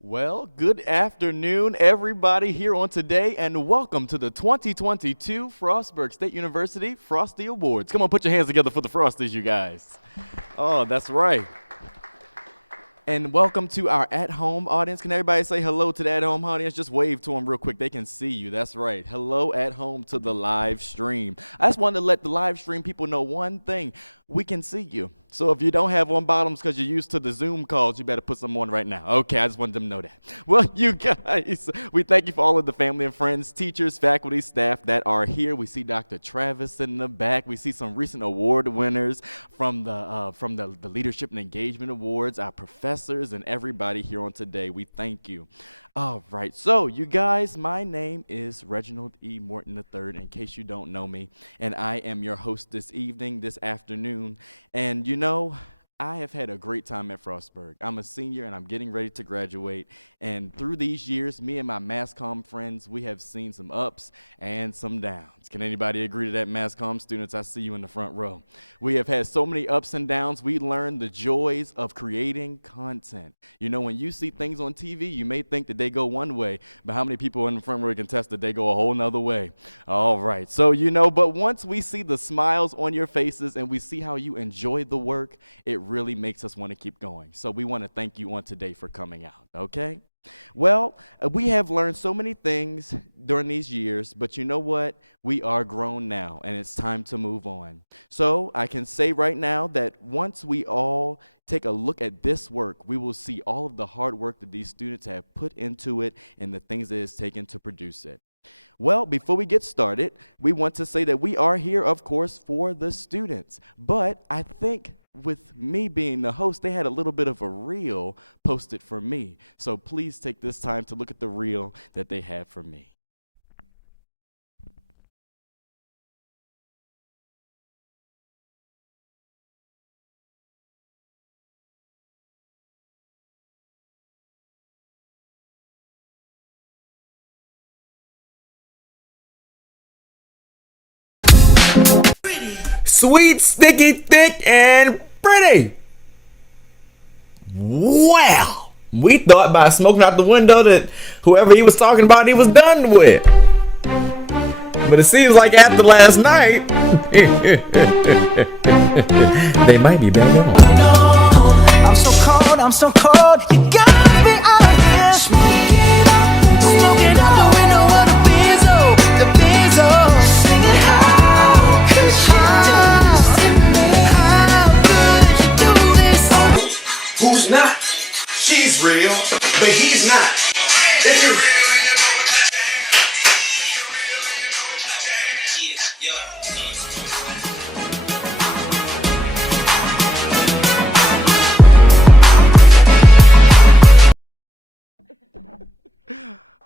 Well, good afternoon, everybody here on today, and welcome to the 2022 Frostburg State University Frosty Awards. Come on, put your hands together for the Frosties, you guys. Oh, that's right. And welcome to our at-home audience. Can everybody say hello to the at-home audience? Just wave to them real quick. They can see you. That's right. Hello at home to the live stream. I just wanted to let the live stream people know one thing. We can see you. So if you don't have on bottoms because you're used to the Zoom calls, you better put some on right now. Okay, I just wanted them to know that. Well, you guys, we thank you for all of the family and friends, teachers, faculty, staff that are here. We see Dr. Travis in the back. We see some recent award winners from the Leadership and Engagement Awards, our professors, and everybody here on today. We thank you. All right, so you guys, my name is Reginald E. Morton III, in case you don't know me, and I am your host this evening, this afternoon. And you know, I have had a great time at Frostburg. I'm a senior and I'm getting ready to graduate. And through these years, me and my mass comm friends, we have seen some ups and some downs. Can anybody agree to that, mass comm students? I see you in the front row. We have had so many ups and downs. We learned the joys of creating content. You know, when you see things on TV, you may think that they go one way, but how many people in the front row can test that they go a whole nother way? All right, so you know, but once we see the smiles on your faces and we see how you enjoy the work, it really makes us want to keep going. So we want to thank you on today for coming out, okay? Well, we have learned so many things during these years, but you know what? We are grown now, and it's time to move on. So I can say right now that once we all take a look at this work, we will see all of the hard work that these students have put into it and the things that it's taken to produce it. Well, before we get started, we want to say that we are here, of course, for the students. But I think with me being the host, they had a little bit of a reel posted for me. So please take this time to look at the reel that they have for me. Sweet, sticky, thick, and pretty. Wow. We thought by smoking out the window that whoever he was talking about, he was done with. But it seems like after last night, they might be back on. I'm so cold, you got me out here. Smoking out the window of the Benzo. Singing, how could you do this to me? How could you do this? Who's not? She's real, but he's not. If you're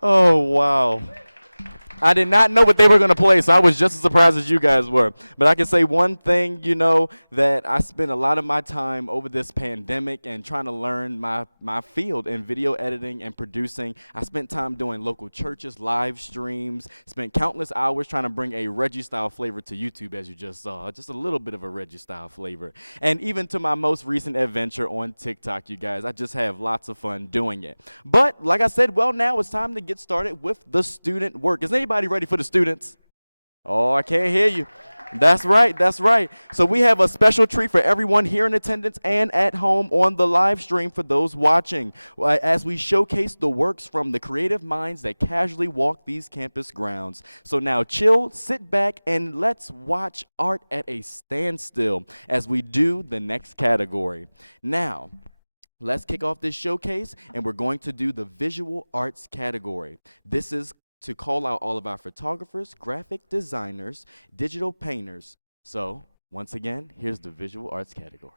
Oh, wow. I did not know what they were going to play, so I was just as surprised as you guys were. But I can say one thing, you know, that I spent a lot of my time over this pandemic and trying to learn my field in video editing and producing. I spent time doing local churches, live streams, spent countless hours trying to bring a Reggie-style flavor to YouTube, as you just saw, just a little bit of a Reggie-style flavor. And even to my most recent adventure on TikTok, you guys, I just have lots of fun doing it. But like I said, well, now it's time to get started with the student work. Is anybody ready for the students? Oh, I can't hear you. That's right, that's right. So we have a special treat for everyone here in attendance and at home on the live stream for those watching, as we showcase the works from the creative minds that casually walk these campus grounds. So now chill, sit back, and let's watch art at a standstill as we do the next category. Now, let's kick off this showcase, and we're going to do the visual arts category. This is to call out all of our photographers, graphic designers, digital painters. So, once again, here's the visual arts category.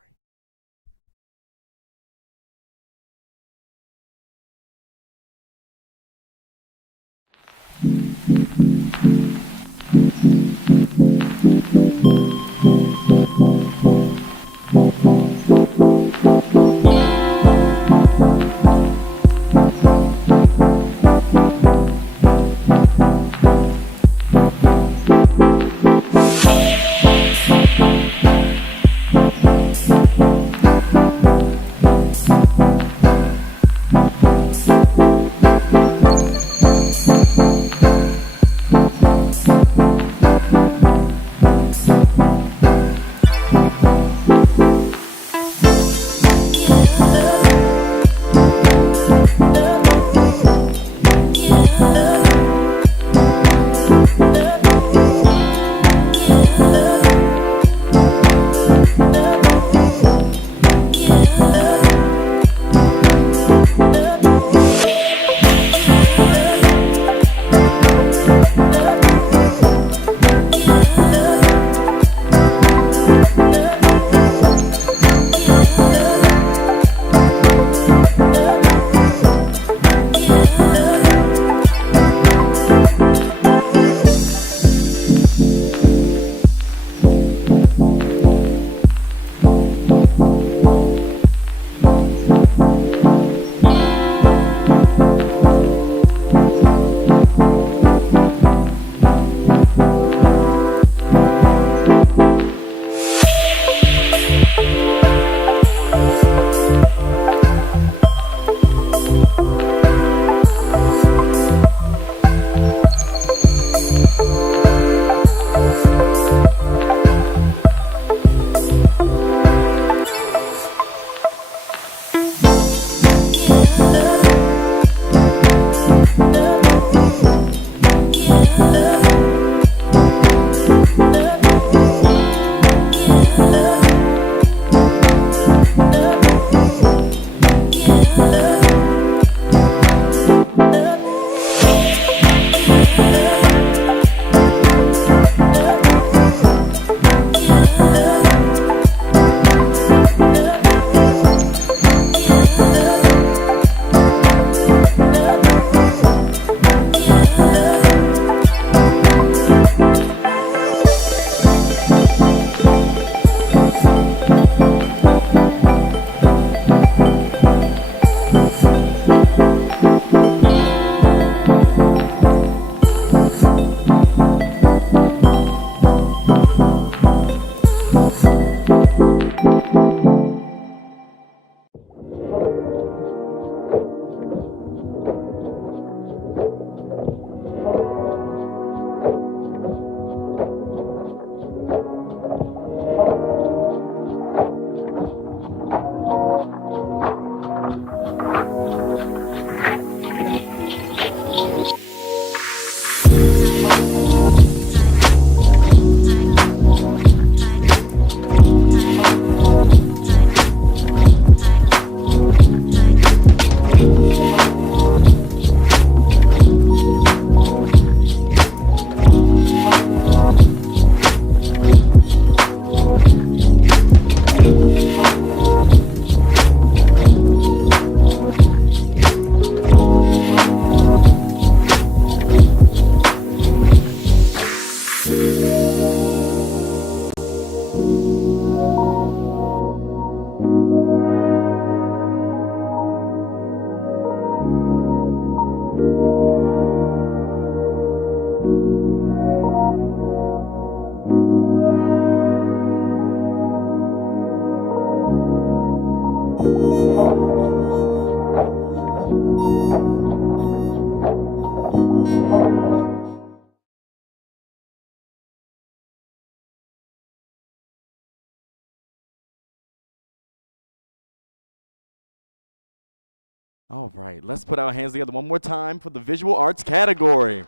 All right, let's put our hands together one more time for the visual arts category.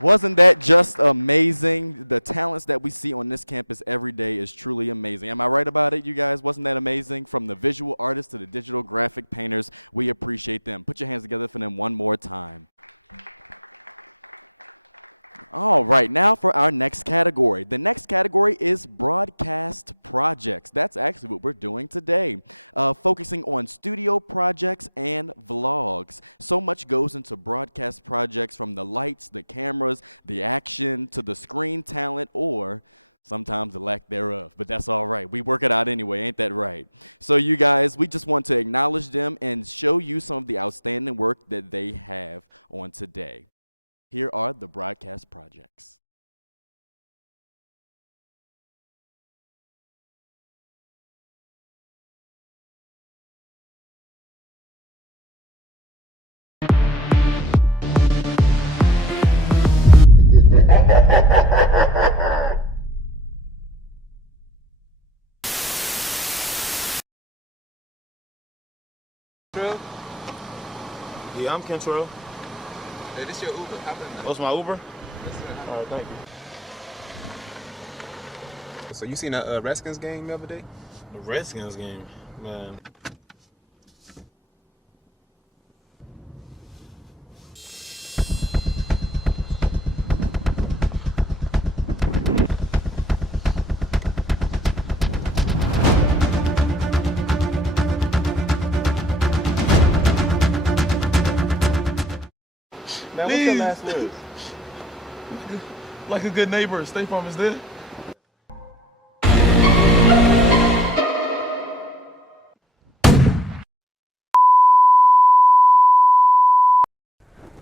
Wasn't that just amazing? The talents that we see on this campus every day is truly amazing. Am I right about it, you guys? Wasn't that amazing? From the visual artists to the digital graphic painters, we appreciate them. Put your hands together for them one more time. All right, now for our next category. The next category is broadcast projects. That's actually what we're doing today, focusing on studio projects and vlogs. So much goes into broadcast projects, from the lights, the cameras, the action, to the screen talent, or sometimes the lack thereof. But that's all right. We work it out anyway, ain't that right? So you guys, we just want to acknowledge them and show you some of the outstanding work that they have on today. Here are the broadcast projects. True? Yeah, I'm Kentrell. Hey, this your Uber. Hop in now. What's my Uber? All right, thank you. So you seen a Redskins game the other day? The Redskins game, man. Man, what's your last words? Like a good neighbor, State Farm is there.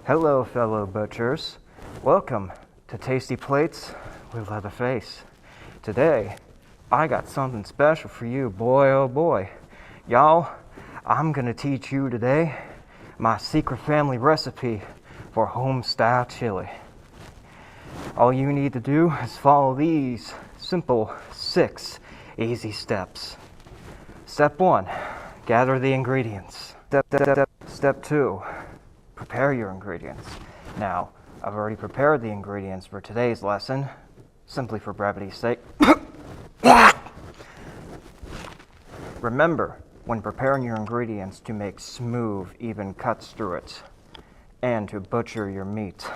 Hello, fellow butchers. Welcome to Tasty Plates with Leatherface. Today, I got something special for you, boy oh boy. Y'all, I'm gonna teach you today my secret family recipe for home-style chili. All you need to do is follow these simple 6 easy steps. Step 1, gather the ingredients. Step 2, prepare your ingredients. Now, I've already prepared the ingredients for today's lesson, simply for brevity's sake. Remember, when preparing your ingredients, to make smooth, even cuts through it, and to butcher your meat.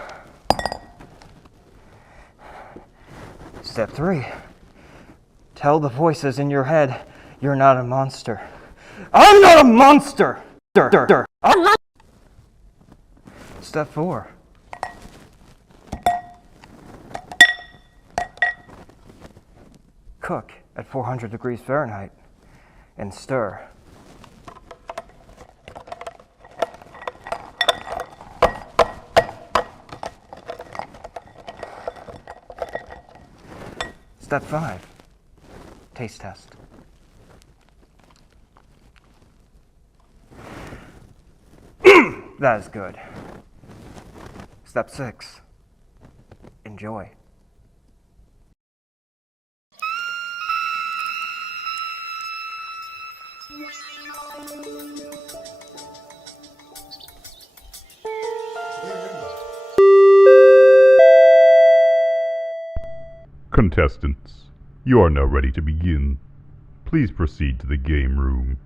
Step 3, tell the voices in your head you're not a monster. I'm not a monster! Step 4. Cook at 400 degrees Fahrenheit and stir. Step 5. Taste test. That is good. Step 6. Enjoy. Contestants, you are now ready to begin. Please proceed to the game room.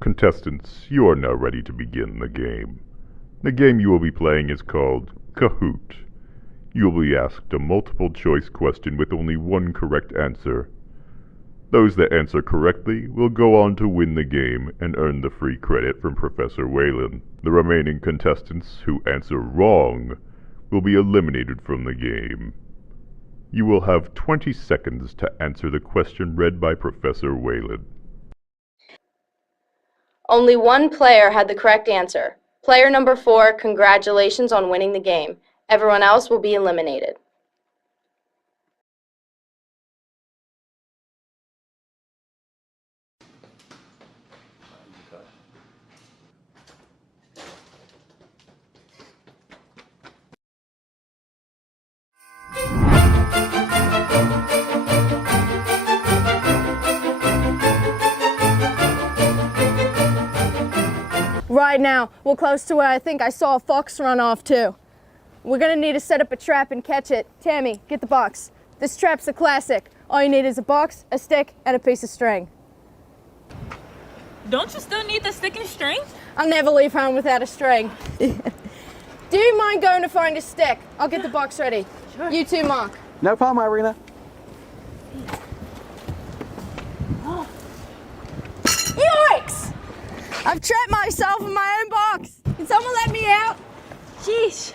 Contestants, you are now ready to begin the game. The game you will be playing is called Kahoot. You will be asked a multiple choice question with only one correct answer. Those that answer correctly will go on to win the game and earn the free credit from Professor Whalen. The remaining contestants who answer wrong will be eliminated from the game. You will have 20 seconds to answer the question read by Professor Whalen. Only one player had the correct answer. Player number 4, congratulations on winning the game. Everyone else will be eliminated. Right now, we're close to where I think I saw a fox run off to. We're gonna need to set up a trap and catch it. Tammy, get the box. This trap's a classic. All you need is a box, a stick, and a piece of string. Don't you still need the stick and string? I'll never leave home without a string. Do you mind going to find a stick? I'll get the box ready. Sure. You too, Mark. No problem, Irina. Yikes! I've trapped myself in my own box. Can someone let me out? Sheesh.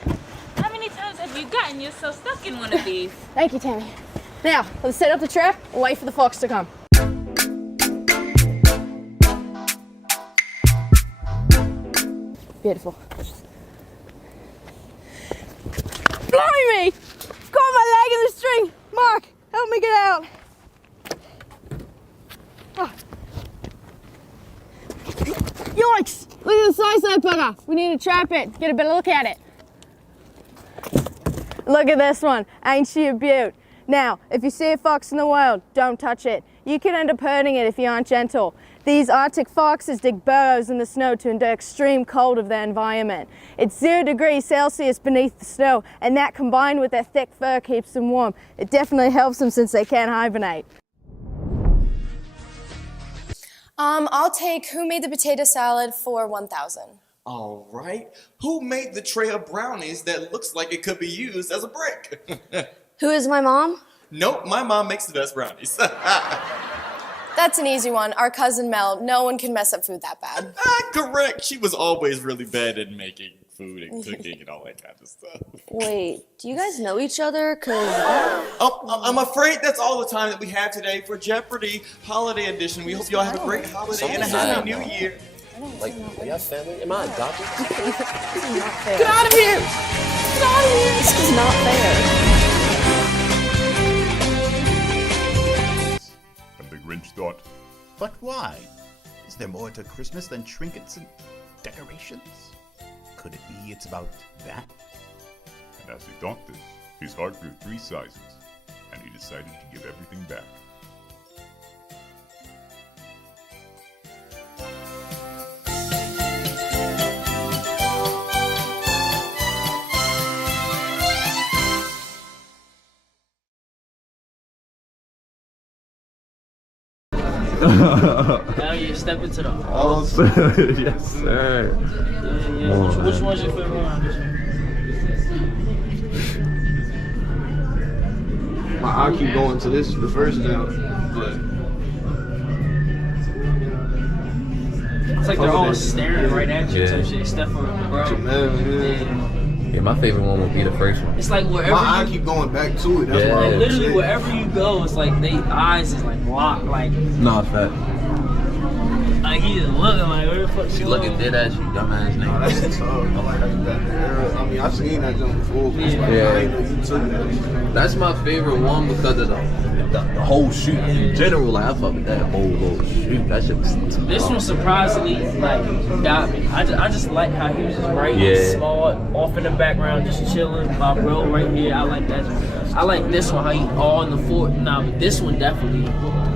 How many times have you gotten yourself stuck in one of these? Thank you, Tammy. Now, let's set up the trap and wait for the fox to come. Beautiful. Blimey! I've caught my leg in the string. Mark, help me get out. Ah. Yikes! Look at the size of that bugger. We need to trap it. Get a better look at it. Look at this one. Ain't she a beaut? Now, if you see a fox in the wild, don't touch it. You can end up hurting it if you aren't gentle. These Arctic foxes dig burrows in the snow to endure extreme cold of their environment. It's 0 degrees Celsius beneath the snow, and that combined with their thick fur keeps them warm. It definitely helps them since they can't hibernate. I'll take who made the potato salad for 1,000. All right. Who made the tray of brownies that looks like it could be used as a brick? Who is my mom? Nope, my mom makes the best brownies. That's an easy one. Our cousin Mel. No one can mess up food that bad. Correct. She was always really bad at making food and cooking and all that kind of stuff. Wait, do you guys know each other? I'm afraid that's all the time that we have today for Jeopardy! Holiday Edition. We hope you all have a great holiday and a happy New Year. Like, are y'all family? Am I adopted? Get out of here! Get out of here! This is not fair. And the Grinch thought, but why? Is there more to Christmas than trinkets and decorations? Could it be it's about that? and as he thought this, his heart grew 3 sizes, and he decided to give everything back. Now you step into the halls. Yes, sir. Come on, Which man. one's your favorite one? My eye keep going to this, the first jump, but It's like they're all staring right at you. Yeah. Some shit, step for bro. Yeah, my favorite one would be the first one. It's like wherever my eye you, keep going back to it. That's Yeah. why I literally say. wherever you go, it's like they eyes is like locked, like No, it's fact. he just looking like where the fuck She you looking going? dead at you, dumbass Nah, nigga. that's tough. I like how you got the arrow. I mean, I've seen that jump before. But it's like, Yeah. I ain't know you took that. That's my favorite one because of the whole shoot in general. Like, I fuck with that whole little shoot. That shit was tough. This one surprisingly like got me. I just like how he was just right Yeah. small, off in the background, just chilling. My bro right here, I like that. I like this one, how he all in the fort. Nah, but this one definitely.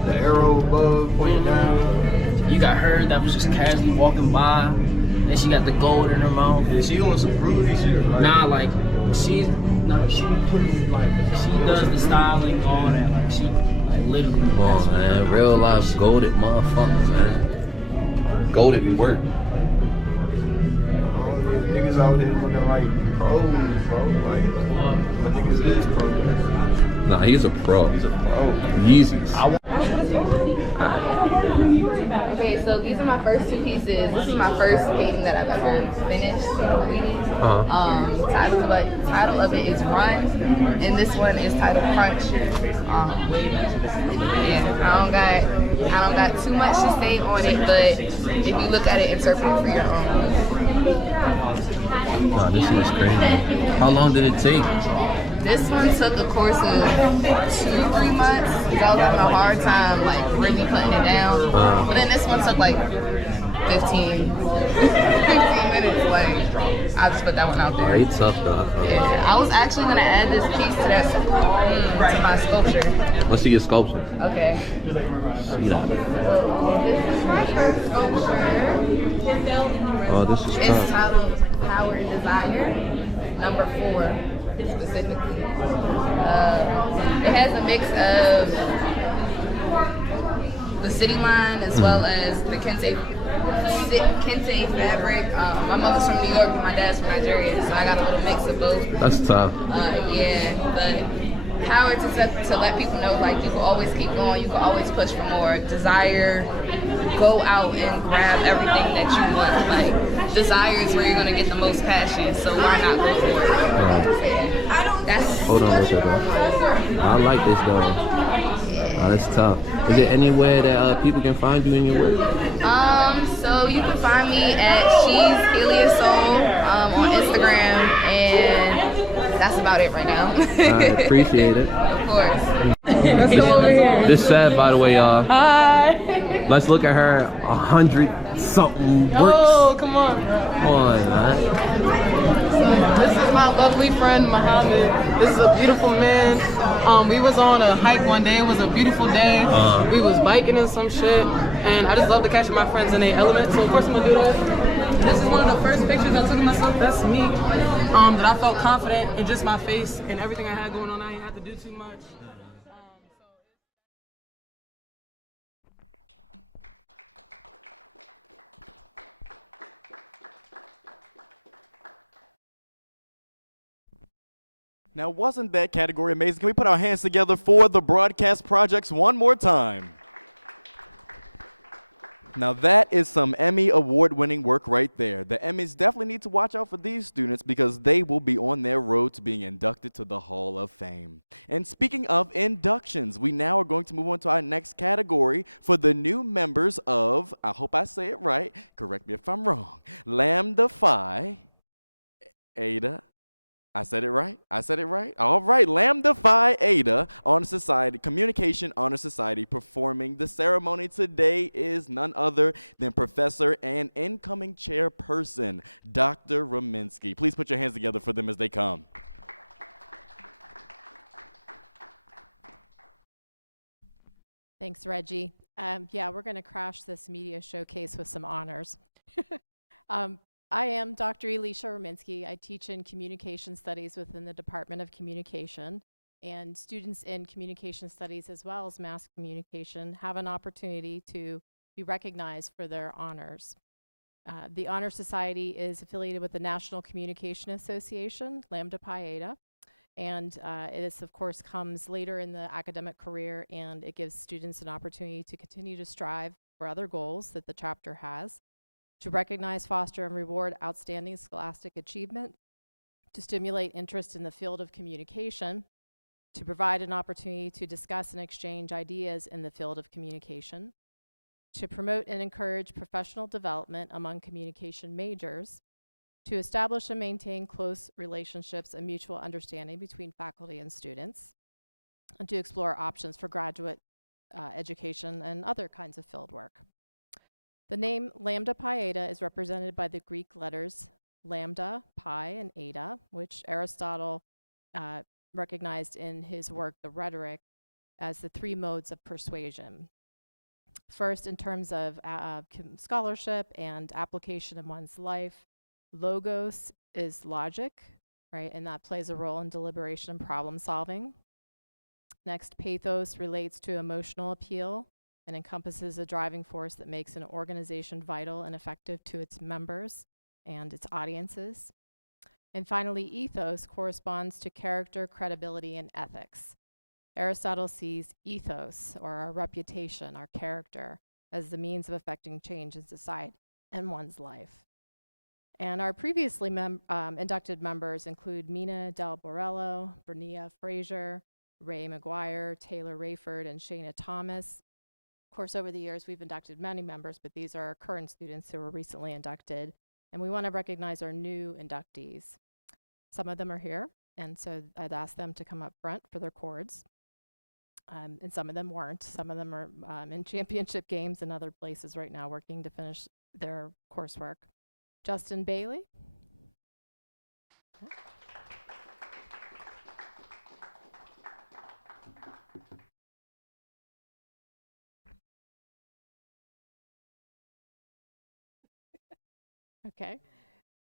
The arrow above, pointing down. You got her that was just casually walking by. Then she got the gold in her mouth. Yeah, she on some groovy shit. Like, Nah, like she be putting like she does the styling, all that. Like she like literally. Come on, man. Real life golded motherfucker, man. Golded work. niggas out here looking like pros, bro. Like, my niggas is pros. Nah, he's a pro. He's a pro. Yeezys. Okay, so these are my first 2 pieces. This is my first painting that I've ever finished completing. Title of it is Run, and this one is titled Crunch. Yeah, I don't got too much to say on it, but if you look at it, interpret it for your own. Nah, this shit is crazy. How long did it take? This one took a course of 2-3 months. I was having a hard time like really putting it down. But then this one took like 15 minutes. Like I just put that one out there. Alright, tough though. I was actually gonna add this piece to my sculpture. Let's see your sculpture. Okay. See that. This is my first sculpture. Oh, this is It's tough. titled Power and Desire, number 4 specifically. It has a mix of the city line as well as the kente fabric. My mother's from New York and my dad's from Nigeria, so I got a little mix of both. That's tough. Yeah, but empowered to let people know, like, you can always keep going, you can always push for more. Desire, go out and grab everything that you want. Like, desire is where you're going to get the most passion, so why not go for it? Right. That's Hold on real quick, bro. I like this, though. Oh, that's tough. Is there anywhere that people can find you in your work? So you can find me at She's Helios Soul on Instagram, and that's about it right now. I appreciate it. Of course. Let's go over here. This sad, by the way, y'all. Hi. Let's look at her 100-something works. Oh, come on. Come on, man. This is my lovely friend Muhammad. This is a beautiful man. We was on a hike one day. It was a beautiful day. We was biking and some shit, and I just love to catch my friends in their element. So of course I'm gonna do this. This is one of the first pictures I took of myself. That's me. That I felt confident in just my face and everything I had going on. I didn't have to do too much. Now, wasn't that category amazing? Can we put our hands together for the broadcast projects one more time? Now, that is some Emmy award-winning work right there. The Emmys definitely need to watch out for these students because they will be on their road to being inducted to the Hall of Fame. And speaking of inductions, we now are going to move on to our next category for the new members of, I hope I say it right, correct me if I'm wrong, Lambda Phi Eta. I said it right? I said it right? All right, Lambda Phi Eta Honor Society, Communication Honor Society, performing the ceremony today is none other than Professor and incoming chairperson, Dr. Rominsky. Please put your hands together for them as they come. Thanks, Reggie. Yeah, we're going to crash this media showcase with some honors. I am Dr. Elisha Rominsky. I teach in communication studies within the Department of Communication, and students in communication studies as well as mass communication have an opportunity to be recognized for their honors. The Honor Society is affiliated with the National Communication Association, Lambda Pi Eta, and this, of course, comes later in the academic career, and it gives students an opportunity to continue to strive for other goals that the chapter has, to recognize, foster, and reward outstanding scholastic achievement, to stimulate interest in the field of communication, to provide an opportunity to discuss and exchange ideas in the field of communication, to promote and encourage professional development among communication majors, to establish and maintain close relationships and mutual understanding between faculty and students, and to explore options for graduate education and other kinds of field work. The name Lambda Pi Eta is represented by the Greek letters lambda, pi, and eta, which Aristotle recognized in his work, The Rhetoric, as the three modes of persuasion. First, in terms of scholarship and application in one's life, logos is logic, right, and that plays a role in deliberation and problem solving. Next, pathos relates to emotional appeal and encompasses a driving force that makes an organization vital and effective to its members and its audiences. And finally, ethos corresponds to character, credibility, and ethics. Aristotle sees ethos, or our reputation, our character, as the means of effecting change in society and one's life. And our previously inducted members include Mina Del Borello, Bernia Frazier, Ray McGuire, Taylor Rayford, and Shayna Thomas. Of course, over the years, we've inducted many members, but these are our current students who were recently inducted. And we want to recognize our new inductees. Some of them are here, and so I'd ask them to come up front for their cords. And some of them weren't. Some of them are in championship games and other places right now working to finish their coursework. Justin Bailey. Okay.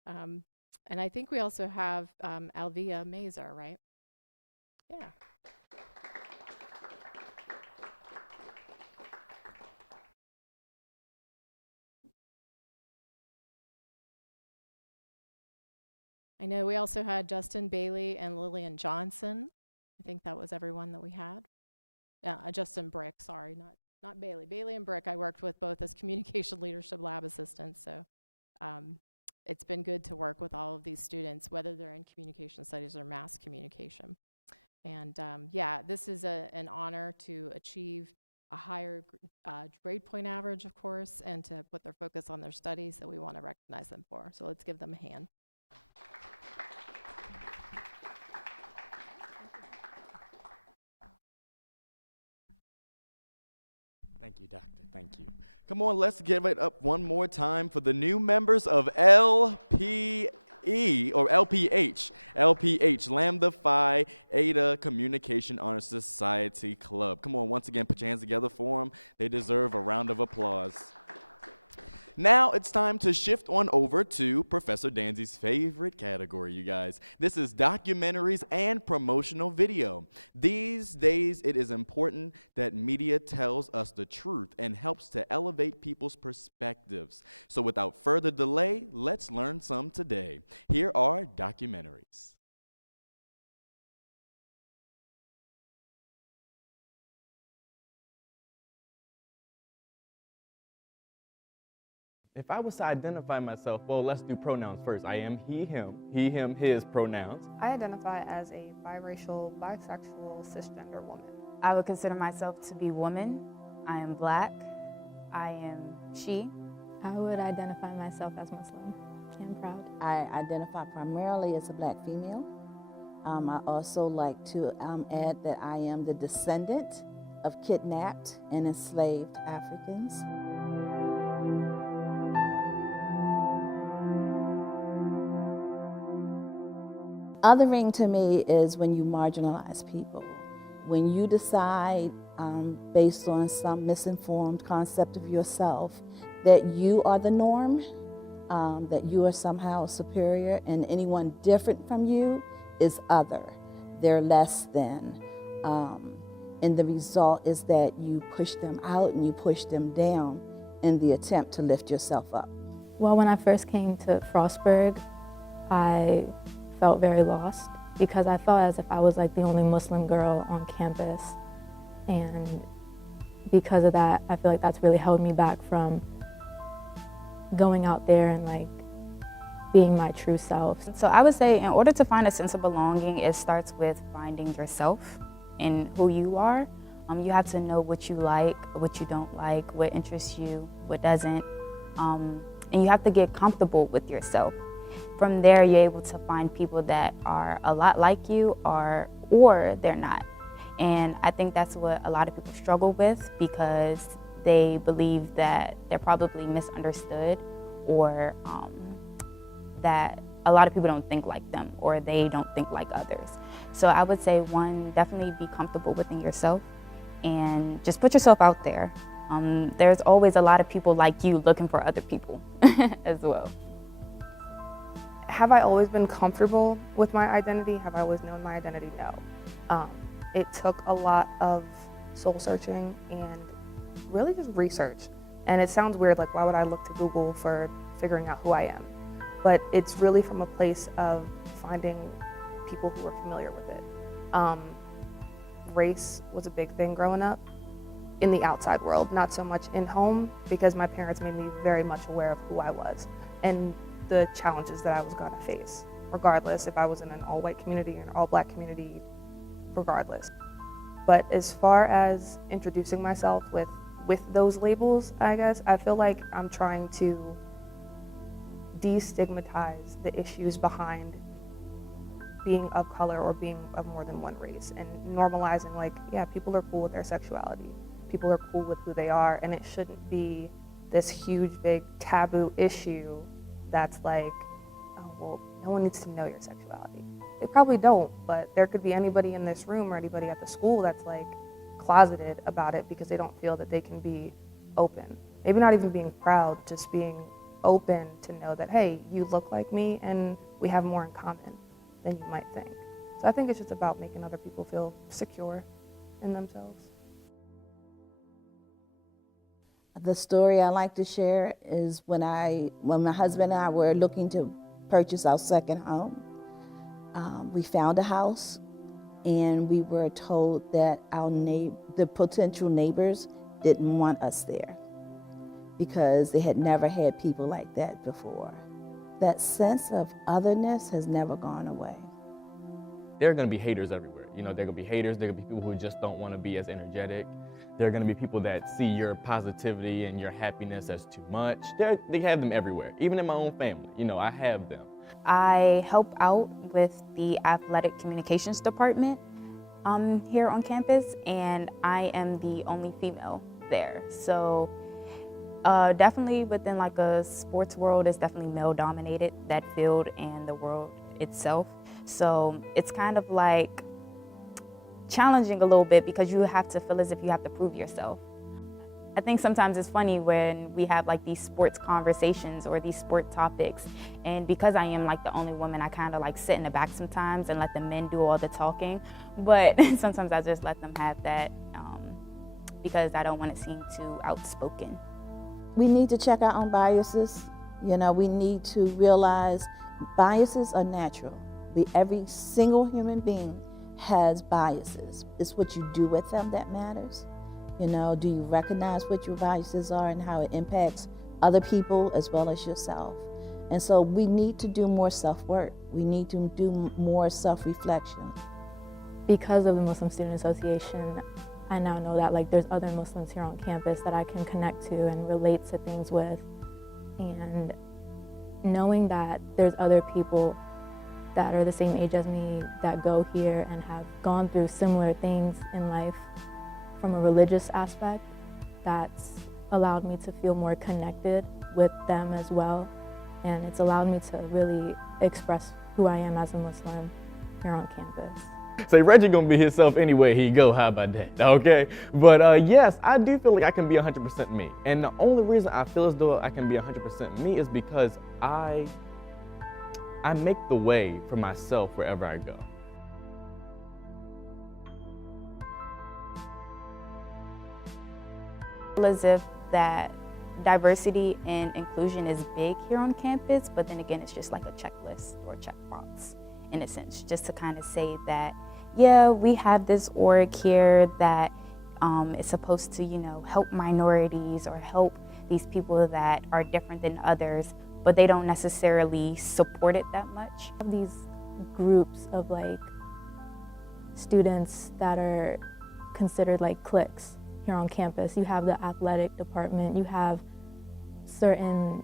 And I think we also have Alvia Mazer, right? Yeah. I know we also had Justin Bailey and Lillian Johnson, I think that was everyone that we had. Yeah, Justin Brick, sorry, not Bailey. Bailey and Brick I worked with both as communication leadership lab assistants, so it's been good to work with all of these students, whether they're in communication studies or mass communication. And yeah, this is an honor to achieve a higher grade point average, of course, and to put their focus on their studies that we want to recognize them for. So let's give them a hand. Thank you, Doctor. Thank you. Come on, let's give it up one more time for the new members of LPE or LPH. LPH, Lambda Phi Eta Communication Honor Society Club. Come on, once again, put your hands together for them. They deserve a round of applause. Now it's time to shift on over to Professor Danzy's favorite category, you guys. This is documentaries and promotional video. These days, it is important that media tells us the truth and helps to elevate people's perspectives. So without further delay, let's learn some today. Here are documentaries. If I was to identify myself, well, let's do pronouns first. I am he, him, his pronouns. I identify as a biracial, bisexual, cisgender woman. I would consider myself to be woman. I am black. I am she. I would identify myself as Muslim. I'm proud. I identify primarily as a black female. I also like to add that I am the descendant of kidnapped and enslaved Africans. Othering to me is when you marginalize people. When you decide, based on some misinformed concept of yourself, that you are the norm, that you are somehow superior, and anyone different from you is other. They're less than. And the result is that you push them out and you push them down in the attempt to lift yourself up. Well, when I first came to Frostburg, I felt very lost because I felt as if I was like the only Muslim girl on campus. And because of that, I feel like that's really held me back from going out there and like being my true self. So I would say in order to find a sense of belonging, it starts with finding yourself and who you are. You have to know what you like, what you don't like, what interests you, what doesn't. And you have to get comfortable with yourself. From there, you're able to find people that are a lot like you or they're not. And I think that's what a lot of people struggle with because they believe that they're probably misunderstood or that a lot of people don't think like them or they don't think like others. So I would say one, definitely be comfortable within yourself and just put yourself out there. There's always a lot of people like you looking for other people as well. Have I always been comfortable with my identity? Have I always known my identity? No. It took a lot of soul searching and really just research. And it sounds weird, like why would I look to Google for figuring out who I am? But it's really from a place of finding people who are familiar with it. Race was a big thing growing up in the outside world, not so much in home because my parents made me very much aware of who I was and the challenges that I was going to face, regardless if I was in an all-white community or an all-black community, regardless. But as far as introducing myself with those labels, I guess, I feel like I'm trying to destigmatize the issues behind being of color or being of more than one race and normalizing like, yeah, people are cool with their sexuality. People are cool with who they are, and it shouldn't be this huge, big taboo issue that's like, oh, well, no one needs to know your sexuality. They probably don't, but there could be anybody in this room or anybody at the school that's like closeted about it because they don't feel that they can be open. Maybe not even being proud, just being open to know that, hey, you look like me and we have more in common than you might think. So I think it's just about making other people feel secure in themselves. The story I like to share is when my husband and I were looking to purchase our second home. We found a house and we were told that the potential neighbors didn't want us there because they had never had people like that before. That sense of otherness has never gone away. There are going to be haters everywhere. You know, there are going to be haters. There are going to be people who just don't want to be as energetic. There are going to be people that see your positivity and your happiness as too much. They have them everywhere, even in my own family. You know, I have them. I help out with the athletic communications department here on campus, and I am the only female there. So definitely within like a sports world, it's definitely male dominated, that field and the world itself. So it's kind of like challenging a little bit because you have to feel as if you have to prove yourself. I think sometimes it's funny when we have like these sports conversations or these sport topics, and because I am like the only woman, I kind of like sit in the back sometimes and let the men do all the talking, but sometimes I just let them have that because I don't want to seem too outspoken. We need to check our own biases. You know, we need to realize biases are natural. Every single human being has biases. It's what you do with them that matters. You know, do you recognize what your biases are and how it impacts other people as well as yourself? And so we need to do more self-work. We need to do more self-reflection. Because of the Muslim Student Association, I now know that like there's other Muslims here on campus that I can connect to and relate to things with. And knowing that there's other people that are the same age as me that go here and have gone through similar things in life from a religious aspect, that's allowed me to feel more connected with them as well. And it's allowed me to really express who I am as a Muslim here on campus. Say Reggie gonna be himself anywhere he go, how about that, okay? But yes, I do feel like I can be 100% me. And the only reason I feel as though I can be 100% me is because I make the way for myself wherever I go. As if that diversity and inclusion is big here on campus, but then again, it's just like a checklist or a checkbox in a sense, just to kind of say that, yeah, we have this org here that is supposed to, you know, help minorities or help these people that are different than others, but they don't necessarily support it that much. These groups of like students that are considered like cliques here on campus. You have the athletic department, you have certain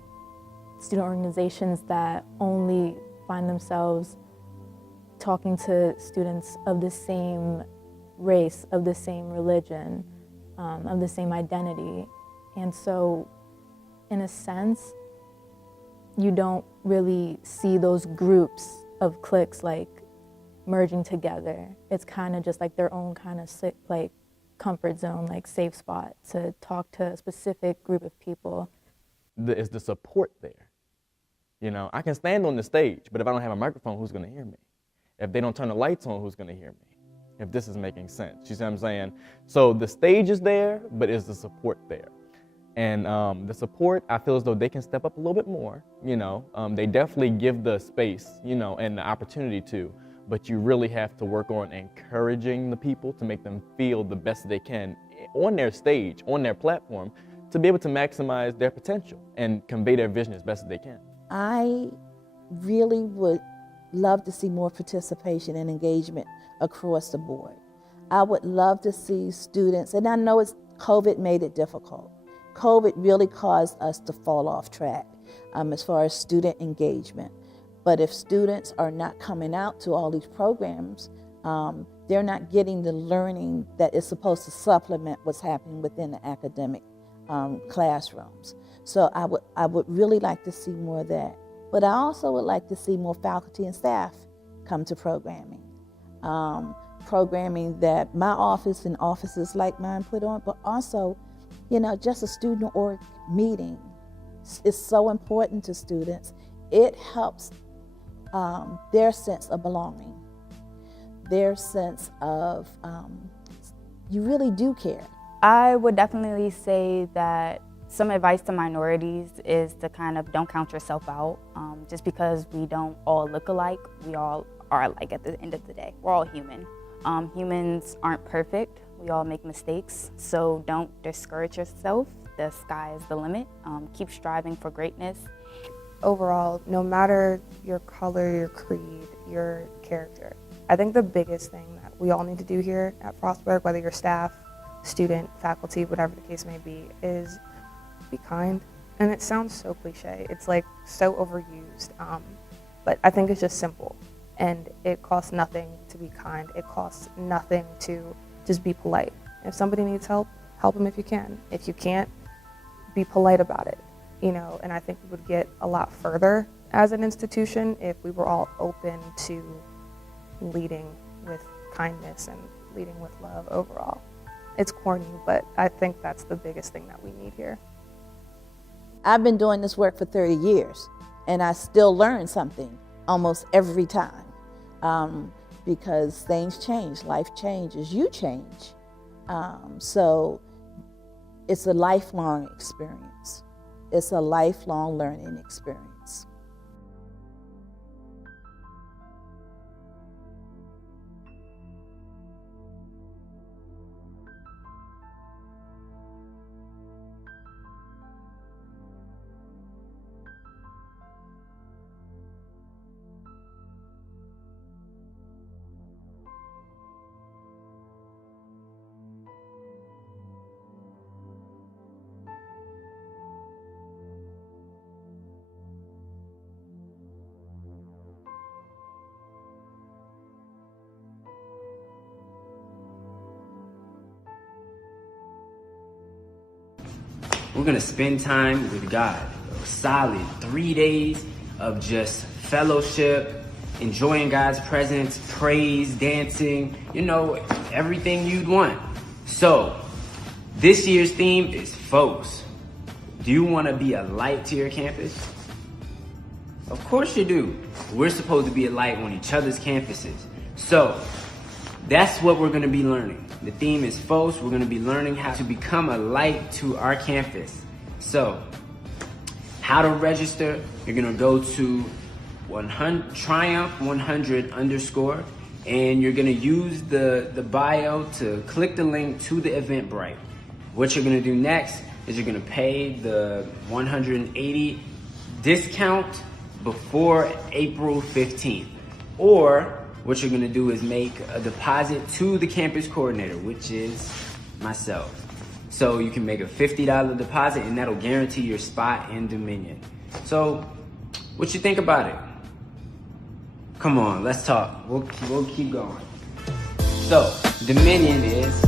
student organizations that only find themselves talking to students of the same race, of the same religion, of the same identity. And so, in a sense, you don't really see those groups of cliques like merging together. It's kind of just like their own kind of like comfort zone, like safe spot to talk to a specific group of people. Is the support there? You know, I can stand on the stage, but if I don't have a microphone, who's gonna hear me? If they don't turn the lights on, who's gonna hear me? If this is making sense, you see what I'm saying? So the stage is there, but is the support there? And the support, I feel as though they can step up a little bit more, you know. They definitely give the space, you know, and the opportunity to, but you really have to work on encouraging the people to make them feel the best they can on their stage, on their platform, to be able to maximize their potential and convey their vision as best as they can. I really would love to see more participation and engagement across the board. I would love to see students, and I know COVID made it difficult. COVID really caused us to fall off track as far as student engagement. But if students are not coming out to all these programs, they're not getting the learning that is supposed to supplement what's happening within the academic classrooms. So I would really like to see more of that. But I also would like to see more faculty and staff come to programming. Programming that my office and offices like mine put on, but also, you know, just a student org meeting is so important to students. It helps their sense of belonging, their sense of you really do care. I would definitely say that some advice to minorities is to kind of don't count yourself out. Just because we don't all look alike, we all are alike at the end of the day. We're all human. Humans aren't perfect. We all make mistakes, so don't discourage yourself. The sky is the limit. Keep striving for greatness. Overall, no matter your color, your creed, your character, I think the biggest thing that we all need to do here at Frostburg, whether you're staff, student, faculty, whatever the case may be, is be kind. And it sounds so cliche. It's like so overused, but I think it's just simple. And it costs nothing to be kind. It costs nothing to just be polite. If somebody needs help, help them if you can. If you can't, be polite about it. You know, and I think we would get a lot further as an institution if we were all open to leading with kindness and leading with love overall. It's corny, but I think that's the biggest thing that we need here. I've been doing this work for 30 years, and I still learn something almost every time because things change, life changes, you change. So it's a lifelong experience. It's a lifelong learning experience. We're gonna spend time with God. A solid 3 days of just fellowship, enjoying God's presence, praise, dancing, you know, everything you'd want. So, this year's theme is folks. Do you wanna be a light to your campus? Of course you do. We're supposed to be a light on each other's campuses. So, that's what we're gonna be learning. The theme is folks. We're gonna be learning how to become a light to our campus. So, how to register? You're gonna go to Triumph100_ and you're gonna use the bio to click the link to the Eventbrite. What you're gonna do next is you're gonna pay the $180 discount before April 15th. Or what you're gonna do is make a deposit to the campus coordinator, which is myself. So you can make a $50 deposit and that'll guarantee your spot in Dominion. So what you think about it? Come on, let's talk. We'll keep going. So Dominion is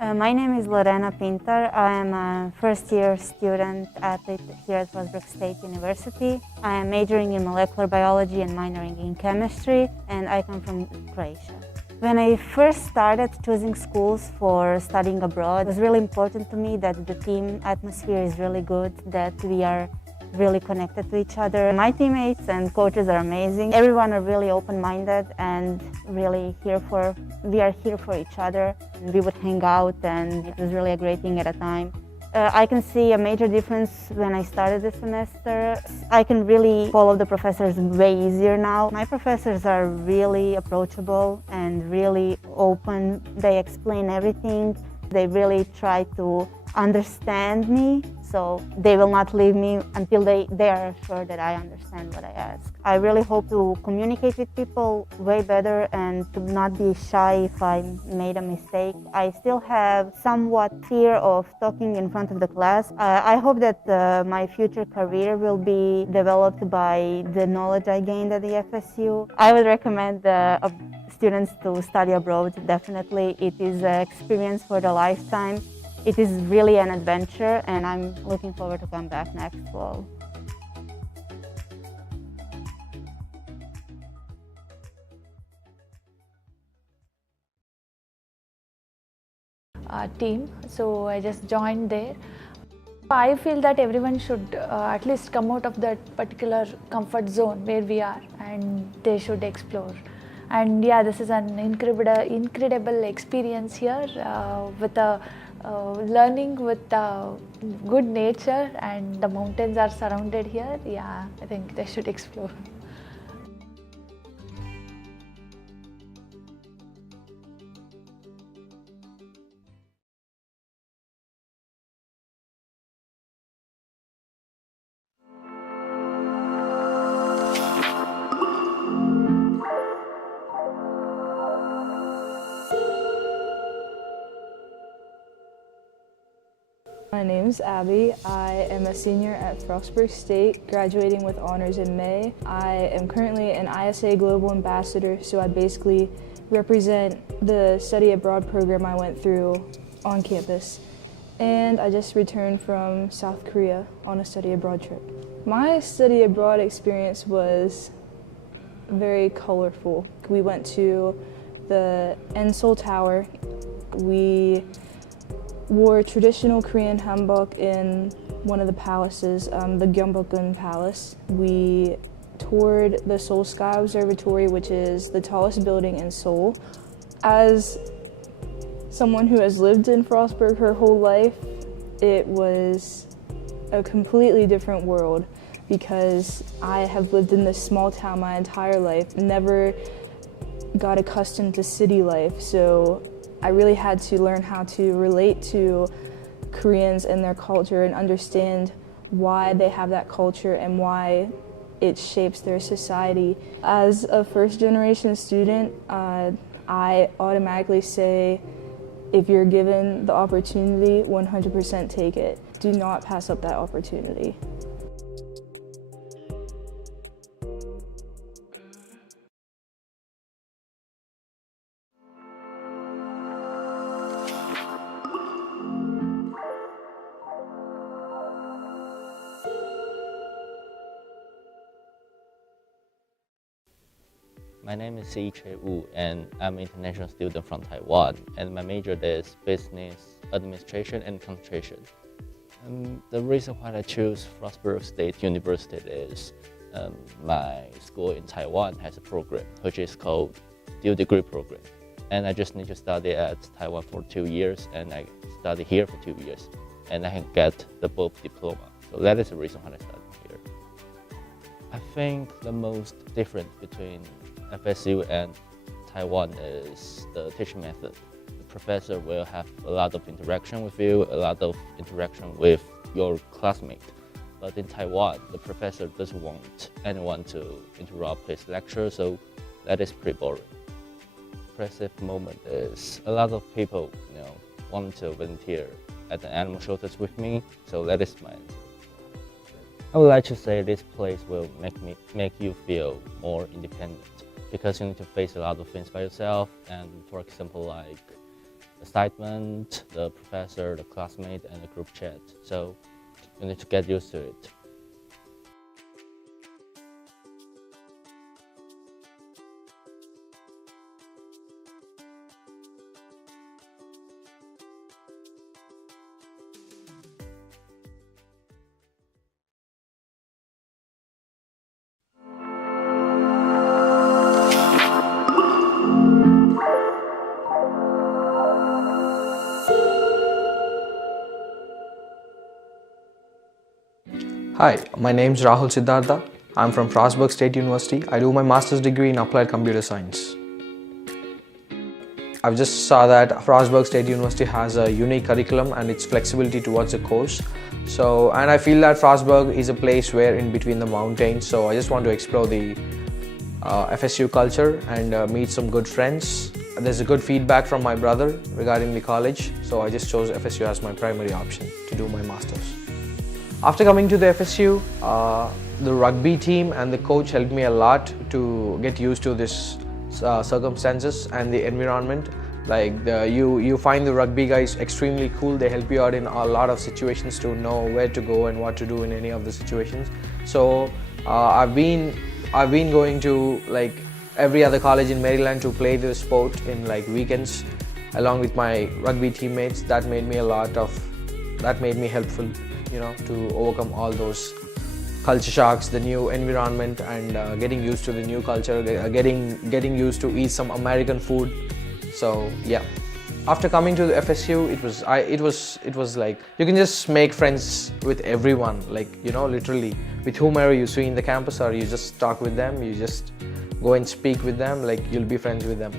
My name is Lorena Pintar. I am a first-year student athlete here at Frostburg State University. I am majoring in molecular biology and minoring in chemistry, and I come from Croatia. When I first started choosing schools for studying abroad, it was really important to me that the team atmosphere is really good, that we are really connected to each other. My teammates and coaches are amazing. Everyone are really open-minded and really we are here for each other. We would hang out and it was really a great thing at a time. I can see a major difference when I started this semester. I can really follow the professors way easier now. My professors are really approachable and really open. They explain everything. They really try to understand me, so they will not leave me until they are sure that I understand what I ask. I really hope to communicate with people way better and to not be shy if I made a mistake. I still have somewhat fear of talking in front of the class. I hope that my future career will be developed by the knowledge I gained at the FSU. I would recommend students to study abroad, definitely. It is an experience for the lifetime. It is really an adventure, and I'm looking forward to come back next fall. team, so I just joined there. I feel that everyone should at least come out of that particular comfort zone where we are, and they should explore. And yeah, this is an incredible experience here with a learning with good nature, and the mountains are surrounded here. Yeah, I think they should explore. My name's Abby. I am a senior at Frostburg State, graduating with honors in May. I am currently an ISA Global Ambassador, so I basically represent the study abroad program I went through on campus. And I just returned from South Korea on a study abroad trip. My study abroad experience was very colorful. We went to the Seoul Tower. We wore traditional Korean hanbok in one of the palaces, the Gyeongbokgun Palace. We toured the Seoul Sky Observatory, which is the tallest building in Seoul. As someone who has lived in Frostburg her whole life, it was a completely different world because I have lived in this small town my entire life, never got accustomed to city life, so I really had to learn how to relate to Koreans and their culture and understand why they have that culture and why it shapes their society. As a first-generation student, I automatically say if you're given the opportunity, 100% take it. Do not pass up that opportunity. My name is Che Wu, and I'm an international student from Taiwan, and my major is Business Administration and Concentration. The reason why I chose Frostburg State University is my school in Taiwan has a program which is called dual degree program, and I just need to study at Taiwan for 2 years, and I study here for 2 years, and I can get the both diploma. So that is the reason why I study here. I think the most difference between FSU and Taiwan is the teaching method. The professor will have a lot of interaction with you, a lot of interaction with your classmate. But in Taiwan, the professor doesn't want anyone to interrupt his lecture, so that is pretty boring. Impressive moment is a lot of people, want to volunteer at the animal shelters with me, so that is my. I would like to say this place will make you feel more independent, because you need to face a lot of things by yourself, and for example, like assignment, the professor, the classmate, and the group chat. So you need to get used to it. Hi, my name is Rahul Siddhartha. I'm from Frostburg State University. I do my master's degree in applied computer science. I've just saw that Frostburg State University has a unique curriculum and its flexibility towards the course. And I feel that Frostburg is a place where in between the mountains, so I just want to explore the FSU culture and meet some good friends. There's a good feedback from my brother regarding the college, so I just chose FSU as my primary option to do my master's. After coming to the FSU, the rugby team and the coach helped me a lot to get used to this circumstances and the environment. Like you find the rugby guys extremely cool. They help you out in a lot of situations to know where to go and what to do in any of the situations. So I've been going to like every other college in Maryland to play the sport in like weekends. along with my rugby teammates. That made me helpful, to overcome all those culture shocks, the new environment, and getting used to the new culture, getting used to eat some American food. So yeah, after coming to the FSU, it was like you can just make friends with everyone, like literally with whomever you see in the campus, or you just talk with them, you just go and speak with them, like you'll be friends with them.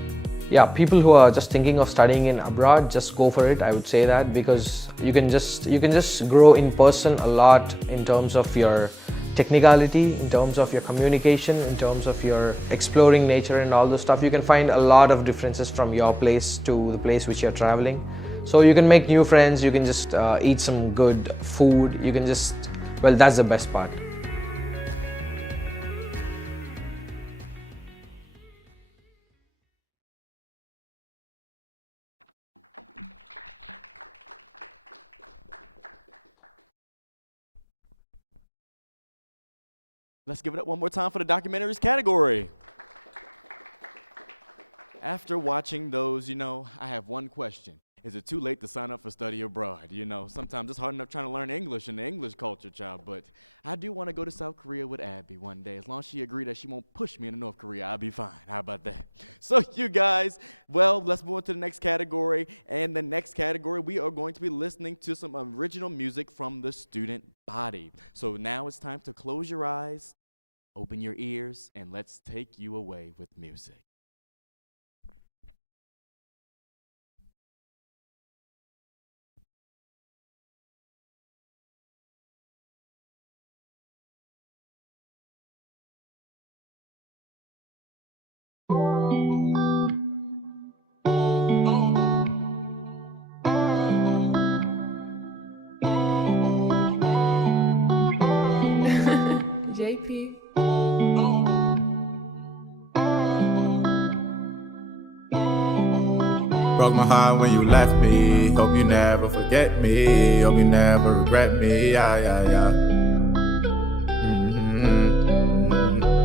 Yeah, people who are just thinking of studying in abroad, just go for it. I would say that, because you can just grow in person a lot in terms of your technicality, in terms of your communication, in terms of your exploring nature and all those stuff. You can find a lot of differences from your place to the place which you're traveling. So you can make new friends, you can just eat some good food, you can just, well, that's the best part. Let's give it up one more time for the documentaries category. After watching those, I have one question. Is it too late to sign up for study abroad? Sometimes it's hard enough trying to learn English in the English culture, child, but I do want to go to South Korea with Abby one day. As long as she agrees that she won't push me into North Korea, I'll be fine. How about that? So you guys, well, let's move on to the next category. And the next category, we are going to be listening to some original music from the student body. So now it's time to close your eyes, open your ears, and let's take you away with music. JP. Broke my heart when you left me. Hope you never forget me. Hope you never regret me. Yeah.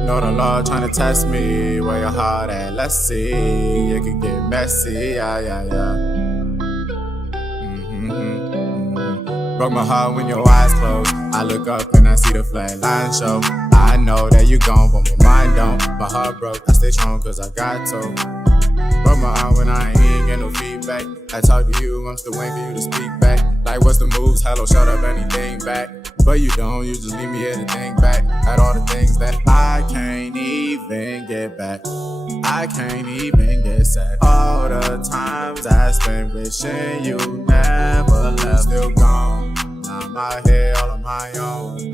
Know the Lord trying to test me. Where your heart at? Let's see. It can get messy. Yeah. Broke my heart when your eyes closed. I look up and I see the flag line show. I know that you gone, but my mind don't. My heart broke, I stay strong cause I got to. Broke my heart when I ain't get no feedback. I talk to you, I'm still waiting for you to speak back. Like what's the moves, hello, shut up, anything back. But you don't, you just leave me here to think back at all the things that I can't even get back. I can't even get sad. All the times I spent wishing you never left. Still gone, now I'm out here all on my own.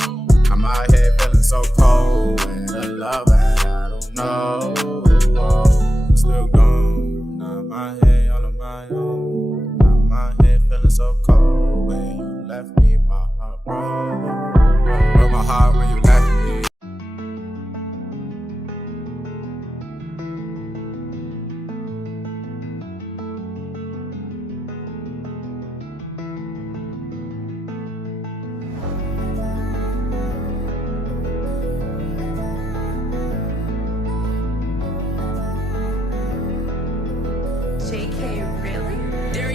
I'm out here feeling so cold, and the love that I don't know. I'm still gone, now I'm out here all on my own. I'm out here feeling so cold, when you left me, my heart broke. Broke my heart when you left me.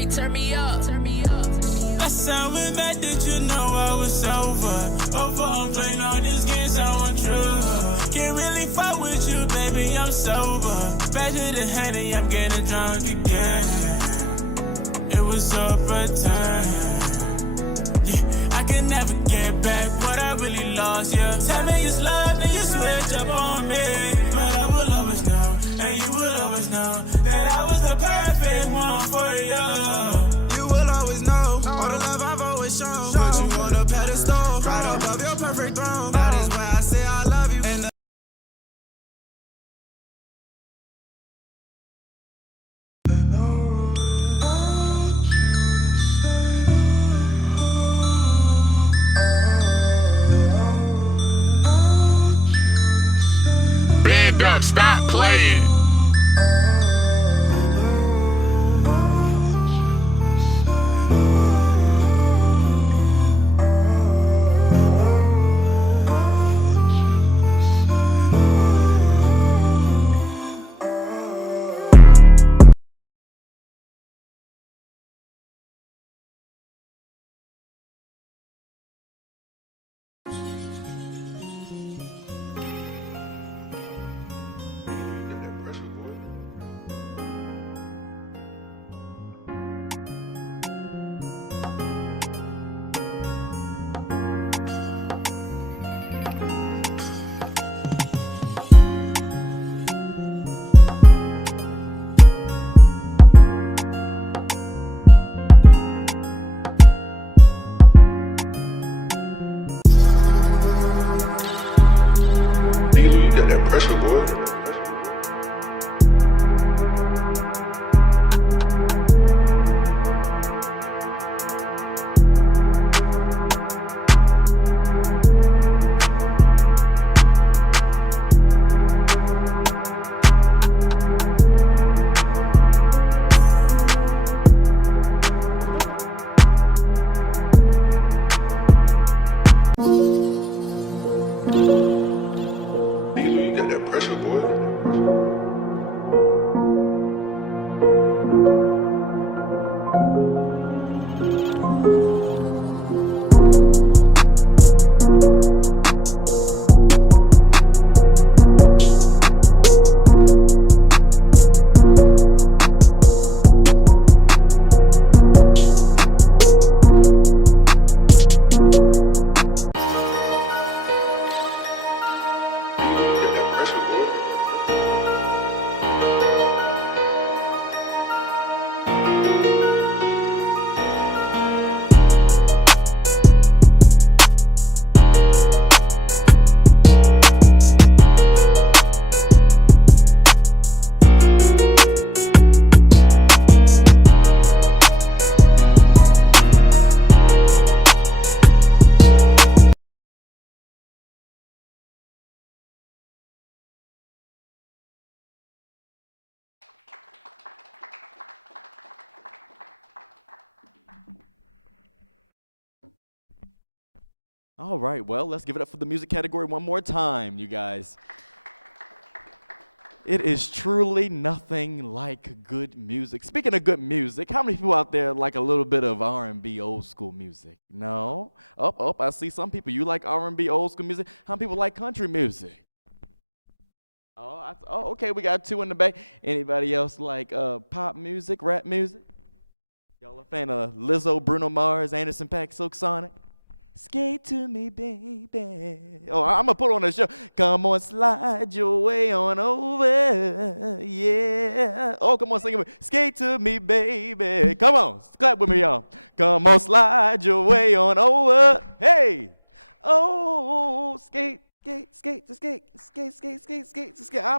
Turn me up. Last time we met, did you know I was over? Before I'm playing all this game, so untrue. Can't really fuck with you, baby, I'm sober. Back to the Henny, I'm getting drunk again. It was over time. Yeah, I can never get back what I really lost, yeah. Tell me it's love, then you switch up on me. But I will always know, and you will always know, that I was the perfect one for you. You will always know, all the love I've always shown. Put you on a pedestal, right above your perfect throne. That is why I say I love you. And band up, stop playing. got that pressure, boy. You got that pressure, boy. All right, well, let's give it up for the music category one more time, you guys. It is truly nothing like good music. Speaking of good music, how many people out there like a little bit of R&B old school music? No? I see some people. You like R&B old school music? How many people like country music? Okay, we got two in the back. Anybody else like pop music, rap music? Y'all a fan of Lizzo, Bruno Mars, Anderson .Paak, Silk Sonic? Skate to me, baby. Oh, I'm going to put on a show. Come on, slide your way on over. Yeah. Oh, come on, sing it with me. Skate to me, baby. Come on, clap with me, y'all. Come on, slide your way on over. Hey. Oh, skate. Skate. I'll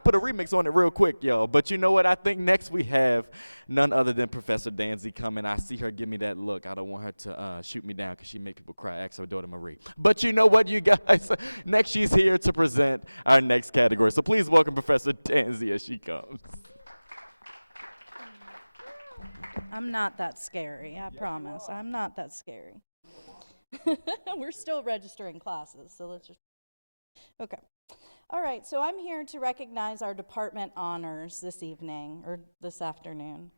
put a remix on it real quick, y'all. But you know what? I think next we have none other than Professor Danzy coming. I see her give me that look. I don't want her to shoot me down because she make people cry. Ask her daughter Marie. But you know what, you guys? Next, she's here to present our next category. So please welcome Professor Danzy as she comes. I'm not that scary, I promise. I'm not that scary. We're still registering classes, so let's just... Okay. All right, so I'm here to recognize our department honors this evening, or this afternoon.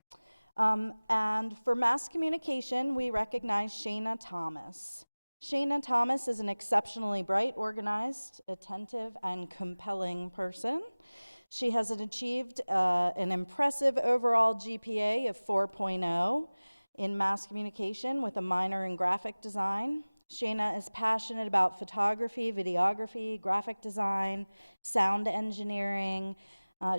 And for mass communication, we recognize Shayna Thomas. Shayna Thomas is an exceptionally bright, organized, attentive, and compelling person. She has achieved an impressive overall GPA of 4.0 in mass communication with a minor in graphic design. Shayna is passionate about photography, videography, graphic design, sound engineering.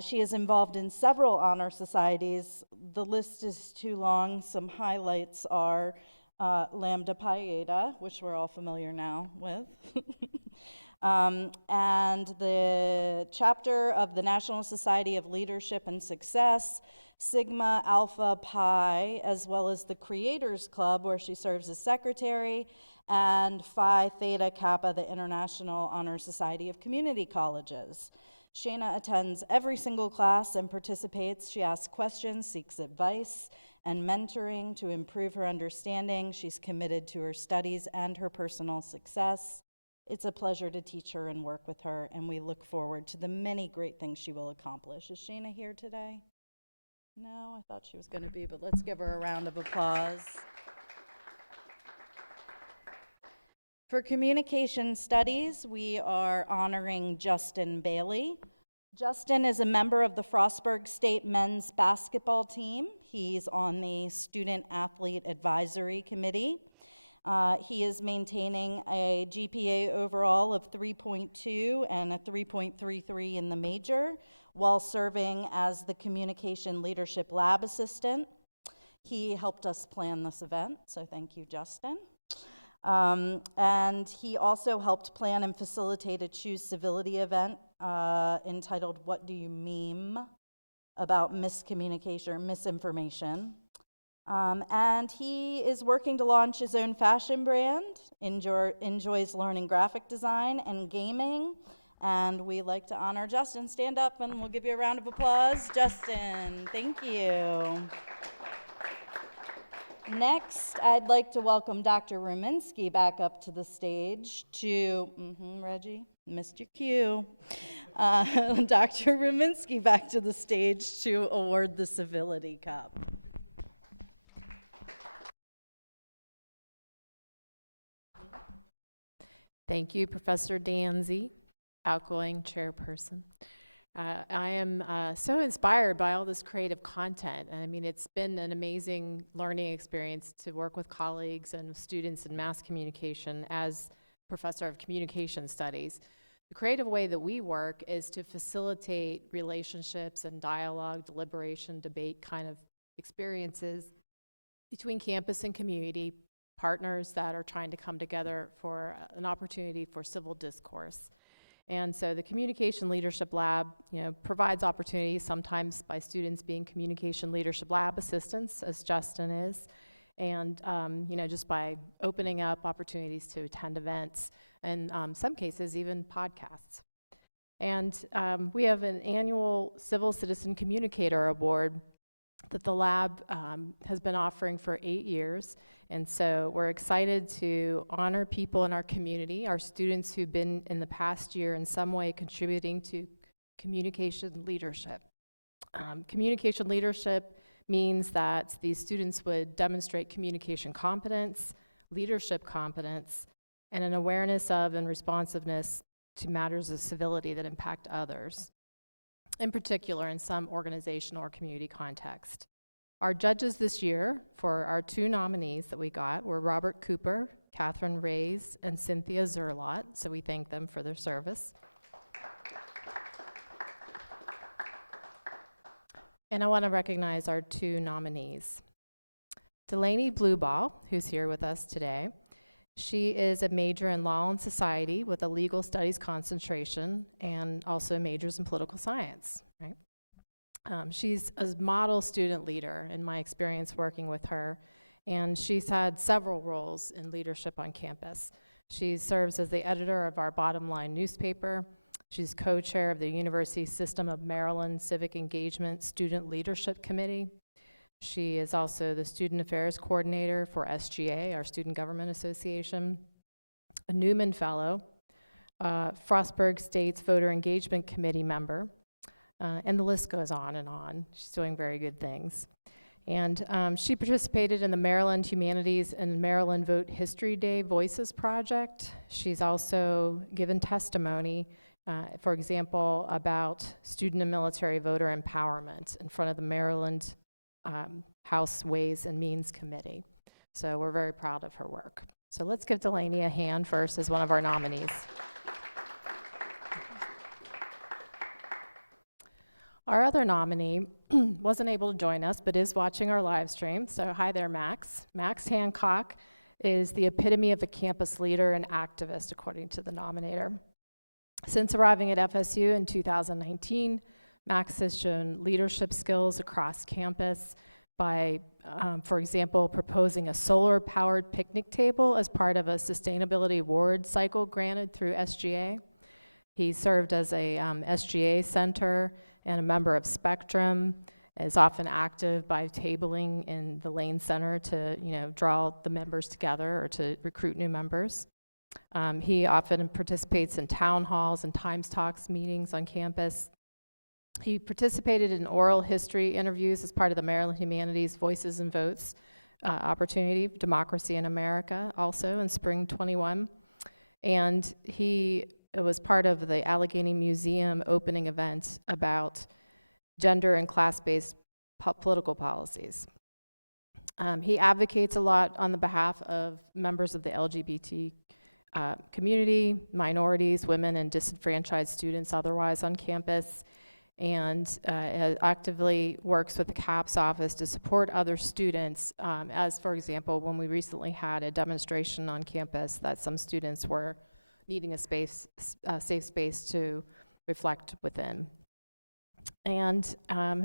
She is involved in several honor societies. The list is too long. Some highlights are Lambda Pi Eta, which we're all familiar now with, and the chapter of the National Society of Leadership and Success, Sigma Alpha Pi, as well as the Creators Club, where she serves as secretary, and Phi Theta Kappa, the International Honor Society of Community Colleges. Shayna attends every single class and participates. She asks questions, seeks advice, and mentoring to improve her understanding. She's committed to her studies and her personal success. It's a pleasure to teach her and work with her, and we look forward to the many great things she will accomplish. Is Shayna here today? No, I thought she was going to be, but let's give her a round of applause. For communication studies, we are honoring Justin Bailey. Justin is a member of the Frostburg State men's basketball team. He's on the Student Athlete Advisory Committee. He is maintaining a GPA overall of 3.2 and a 3.33 in the major, while serving as the Communication Leadership Lab Assistant. He helped us plan this event, so thank you, Justin. And he also helped plan and facilitate a Choose Civility event entitled What Do You Meme? About miscommunication or misinformation. And he is working to launch his own fashion brand, enjoys learning graphic design and gaming. And we like to honor Justin. Stand up and we'll give you a round of applause. Justin, thank you. Next, I'd like to welcome Dr. Ruminski back up to the stage to, Reggie, missed your cue. Dr. Ruminski back to the stage to award the Civility Cup. Thank you, Professor Danzy, outgoing chairperson. I am so inspired by all this creative content. I mean, it's been an amazing learning experience to work with colleagues and students in mass communication as professor of communication studies. The creative way that we work is to facilitate relationships and dialogue, deliberation, debate kind of experiences between campus and community, partners that are trying to come together for an opportunity for civil discourse. And so the Communication Leadership Lab, provides opportunities sometimes by students being Communication Leadership Lab assistants, as Justin is, and just by opening up opportunities to attend events, and some cases even podcasts. And we have an annual Civil Citizen Communicator Award that the lab has been offering for 8 years. And so we're excited to honor people in our community, our students who've been in the past year in some way contributing to communication leadership. Communication leadership means that these students would demonstrate communication competence, leadership competence, and an awareness of and responsiveness to matters of civility that impact others, in particular in some organizational or community context. Our judges this year for our 2 nominees that we got were Robert Cooper, Catherine Reyes, and Cynthia Zerlot, so we thank them for their service. And I want to recognize our 2 nominees. Delaney Blueball, who's here with us today. She is a major in law and society with a legal studies concentration and also majors in political science, right? She's a model student leader in my experience working with her, and she's had several roles in leadership on campus. She serves as the editor of our Bottom Line newspaper. She's co-chair of the University System of Maryland Civic Engagement Student Leadership Committee. She is also the Student Affairs Coordinator for SGA, our Student Government Association, a Newman Fellow, Frostburg State's Voter Engagement Committee member, and the list goes on and on. She's doing very good things. And she participated in the Maryland Humanities and Maryland Vote History Day Voices Project. She's also given testimony, for example, about student and military voter empowerment in front of the Maryland House Ways and Means Committee. So we're very proud of her work. So let's give Delaney a hand first as one of our nominees. Our other nominee wasn't able to join us, but is watching our live stream. So hi there, Max. Max Hancock is the epitome of a campus leader and activist, according to the nominator. Since arriving at FSU in 2019, Max has shown leadership skills across campus by, for example, proposing a solar-powered picnic table as part of a sustainability award cycle granted through SGA. He served as a SGA center and a member of Spectrum, is often active by tabling in the Lane Center to draw the members together or to recruit new members. He often participates in town halls and Times Talks meetings on campus. He participated in oral history interviews as part of the Maryland Humanities Voices and Votes opportunity, Democracy in America, also in spring 21. And he was part of the Allegheny Museum opening event about gender and class-based political policies. He advocates a lot on the behalf of members of the LGBT community, minorities, women, and disenfranchised students otherwise on campus. and actively works with the CAPS office to support other students, as for example, when we recently had a demonstration on campus that some students were needing a safe space to reflect within. And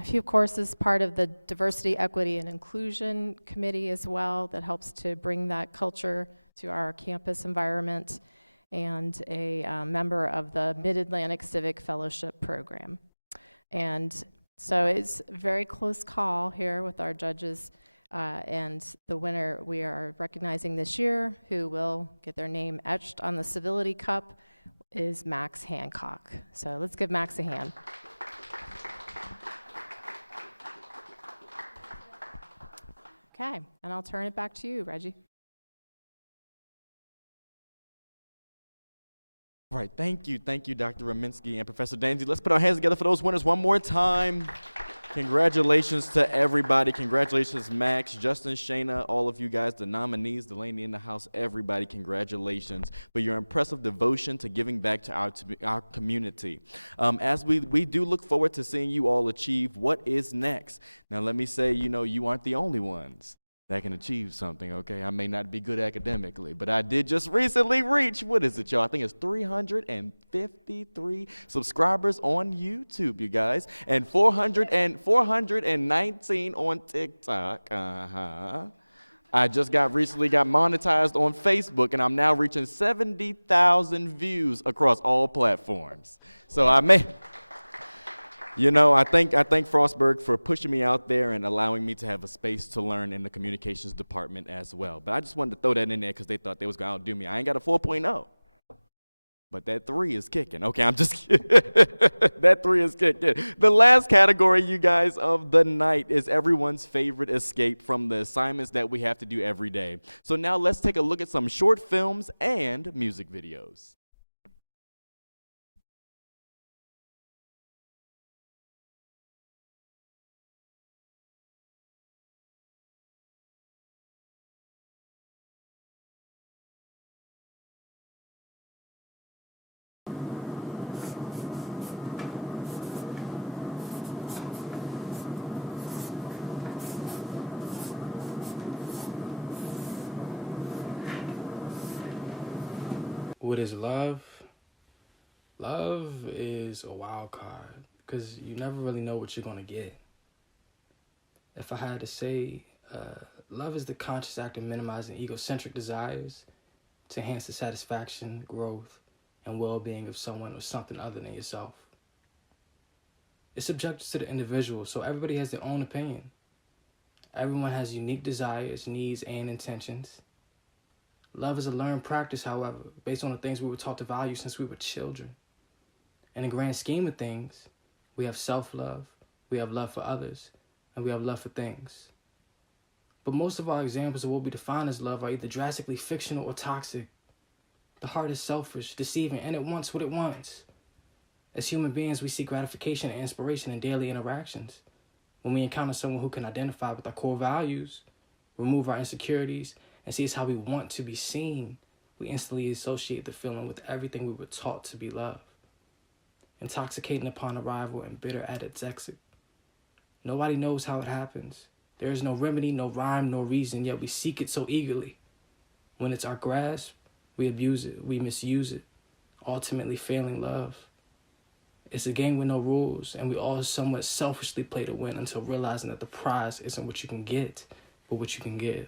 he, of course, is part of the Diversity, Equity, and Inclusion Committee as well that helps to bring that culture to our campus environment, and a member of the Mid-Atlantic Civic Fellowship Program. And so it's a very close call here with our judges, and the winner we are recognizing this year, who will get their name etched on the Civility Cup, is Max Hancock. So let's give Max a hand. Okay, and I'll turn it back to you, Reggie. All right, thank you, Dr. Rominsky and Professor Danzy. Let's put our hands together for those winners one more time. Congratulations to everybody. Congratulations, Max, Justin, Shayna, all of you guys, the nominees, Delaney in the house, everybody, congratulations for your impressive devotion to giving back to our community. As we do look forward to seeing you all achieve what is next. Now, let me say, you aren't the only ones that can achieve something, okay? I may not be good academically, but I did just recently reach, what is it, y'all? I think it's 353 subscribers on YouTube, you guys, and 419 on TikTok. I just recently got monetized on Facebook, and I'm now reaching 70,000 views across all platforms. So I thank Frostburg for pushing me out there and allowing me to have a space to learn in the communications department as well. But I just wanted to throw that in there because they thought they was going to outdo me. I ain't got a 4.0, but that 3 is kicking. Okay, I'm just kidding. That 3 is kicking. The last category, you guys, of the night is everyone's favorite escape from the assignments that we have to do every day. So now let's take a look at some short films and music videos. What is love? Love is a wild card because you never really know what you're going to get. If I had to say, love is the conscious act of minimizing egocentric desires to enhance the satisfaction, growth, and well-being of someone or something other than yourself. It's subjective to the individual, so everybody has their own opinion. Everyone has unique desires, needs, and intentions. Love is a learned practice, however, based on the things we were taught to value since we were children. In the grand scheme of things, we have self-love, we have love for others, and we have love for things. But most of our examples of what we define as love are either drastically fictional or toxic. The heart is selfish, deceiving, and it wants what it wants. As human beings, we seek gratification and inspiration in daily interactions. When we encounter someone who can identify with our core values, remove our insecurities, and see us how we want to be seen, we instantly associate the feeling with everything we were taught to be love. Intoxicating upon arrival and bitter at its exit. Nobody knows how it happens. There is no remedy, no rhyme, no reason, yet we seek it so eagerly. When it's our grasp, we abuse it, we misuse it, ultimately failing love. It's a game with no rules, and we all somewhat selfishly play to win until realizing that the prize isn't what you can get, but what you can give.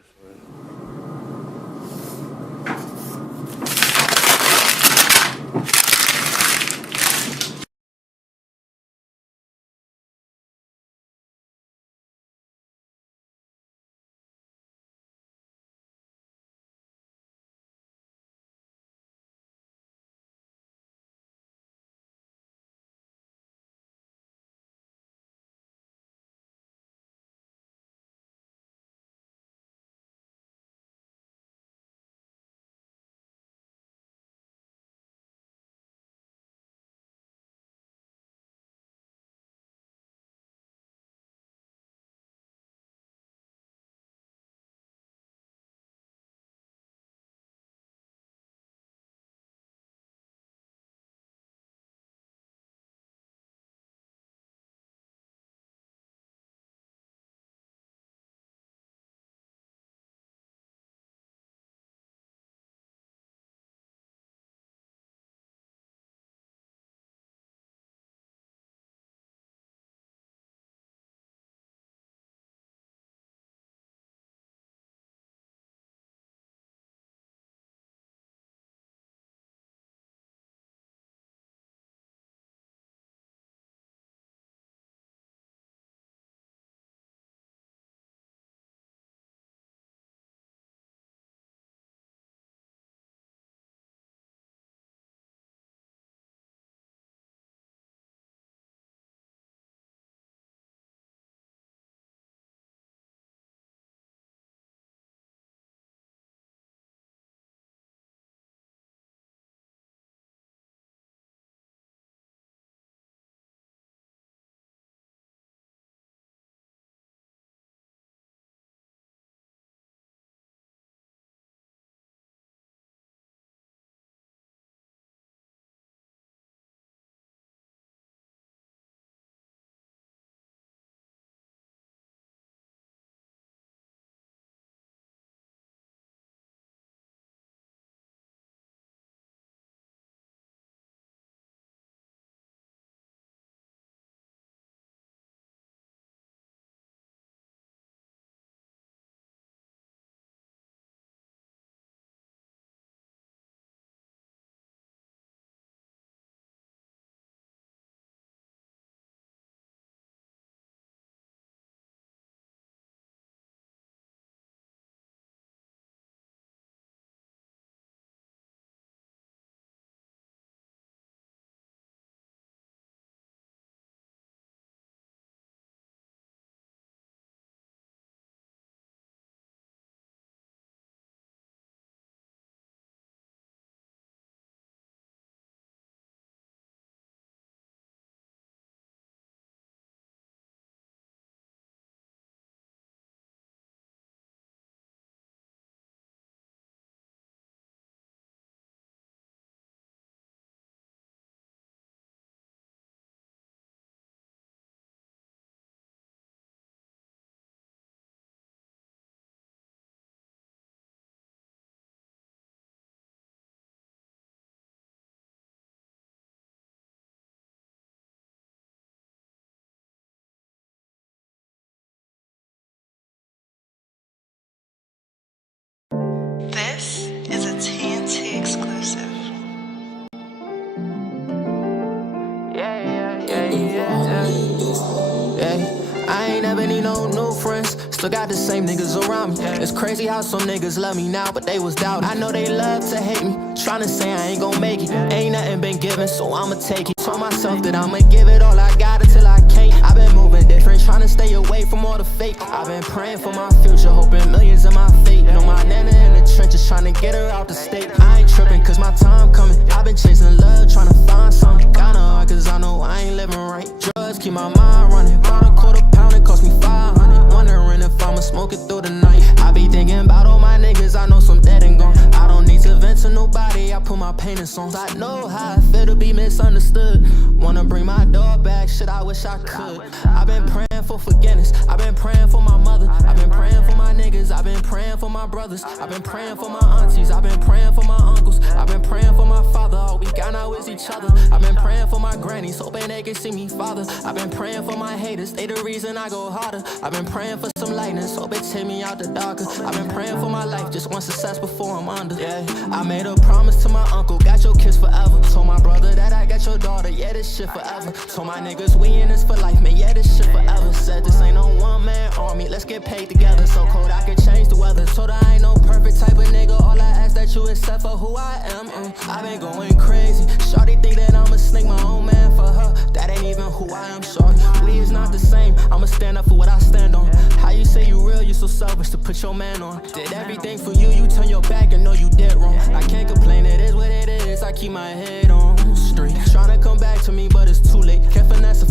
Still got the same niggas around me. It's crazy how some niggas love me now, but they was doubting. I know they love to hate me, tryna say I ain't gon' make it. Ain't nothing been given, so I'ma take it. Told myself that I'ma give it all I got until I can't. I've been moving different, tryna stay away from all the fake. I've been praying for my future, hoping millions in my fate. Know my nana in the trenches, tryna get her out the state. I ain't tripping, cause my time coming. I've been chasing love, tryna find something. Kinda hard, cause I know I ain't living right. Drugs keep my mind running. Bought a quarter pound, it cost me 500. Wondering if I'ma smoke it through the night. I be thinking about all my niggas, I know some dead and gone. I don't need to vent to nobody, I put my pain in songs. I know how I feel to be misunderstood. Wanna bring my dog back, shit, I wish I could. I've been praying for forgiveness, I've been praying for my mother. I've been praying for my niggas, I've been praying for my brothers. I've been praying for my aunties, I've been praying for my uncles. I've been praying for my father, all we got now is each other. I've been praying for my grannies, hoping they can see me father. I've been praying for my haters, they the reason I go harder. I've been praying for some lightness, hope it take me out the darker. I've been praying for my life, just want success before I'm under. Yeah, I made a promise to my uncle, got your kiss forever. Told my brother that I got your daughter, yeah, this shit forever. Told my niggas we in this for life, man, yeah, this shit forever. Said this ain't no one-man army, let's get paid together. So cold I can change the weather. Told her I ain't no perfect type of nigga, all I ask that you accept for who I am. I've been going crazy, shawty think that I'ma sneak my own man for her. That ain't even who I am, shorty. We is not the same, I'ma stand up for what I stand on. How you say you real, you so selfish to put your man on. Did everything for you, you turn your back and know you did wrong. I can't complain, it is what it is, I keep my head on straight. Tryna come back to me, but it's too late. Can't finesse,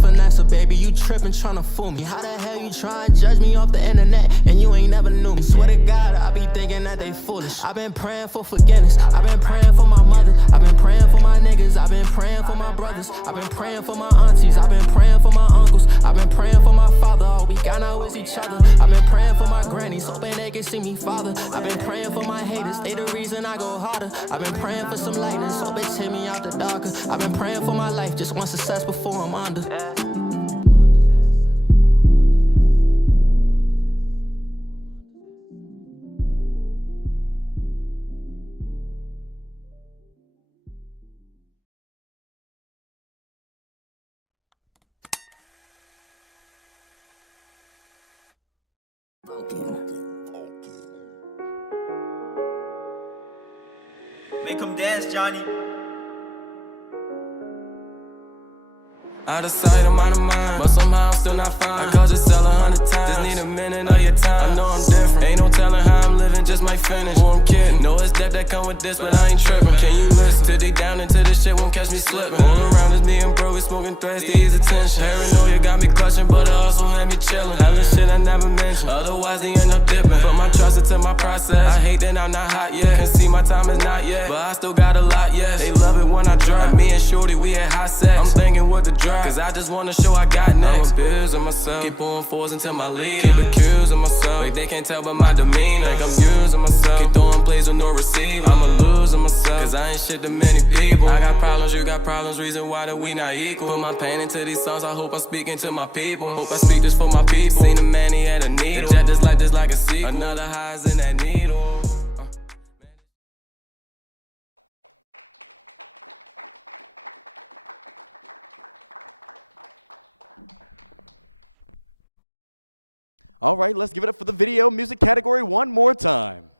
baby, you trippin', tryna fool me. How the hell you try and judge me off the internet, and you ain't never knew me? Swear to God, I be thinking that they foolish. I've been praying for forgiveness, I've been praying for my mother. I've been praying for my niggas, I've been praying for my brothers. I've been praying for my aunties, I've been praying for my uncles. I've been praying for my father, all we got now is each other. I've been praying for my grannies, hoping they can see me father. I've been praying for my haters, they the reason I go harder. I've been praying for some lightness, hope it take me out the darker. I've been praying for my life, just want success before I'm under. Make 'em dance, Johnny. Out of sight, I'm out of mind, but somehow I'm still not fine. I called yourself 100 times, just need a minute of your time. I know I'm different, ain't no telling how I'm living, just might finish. Oh, I'm kidding, know it's death that come with this, but I ain't tripping. Can you listen? Till they down into this shit, won't catch me slipping. All around is being broke, smoking threats to ease attention. Paranoia got me clutching, but it also had me chilling. Having shit I never mentioned, otherwise they end up dipping. Put my trust into my process, I hate that I'm not hot yet. Can see my time is not yet, but I still got a lot, yes. They love it when I drive, me and Shorty, we had hot sex. I'm thinking what to drive, cause I just wanna show I got next. I'm abusing myself, keep pulling fours until my lead. Keep accusing myself, like they can't tell by my demeanor. Like I'm using myself, keep throwing plays with no receiver. I'm a losing myself, cause I ain't shit to many people. I got problems, you got problems, reason why that we not equal. Put my pain into these songs, I hope I'm speaking to my people. Hope I speak this for my people. Seen a man, he had a needle. Jet this like a sequel. Another highs in that needle. All right, let's give it up for the video music category one more time.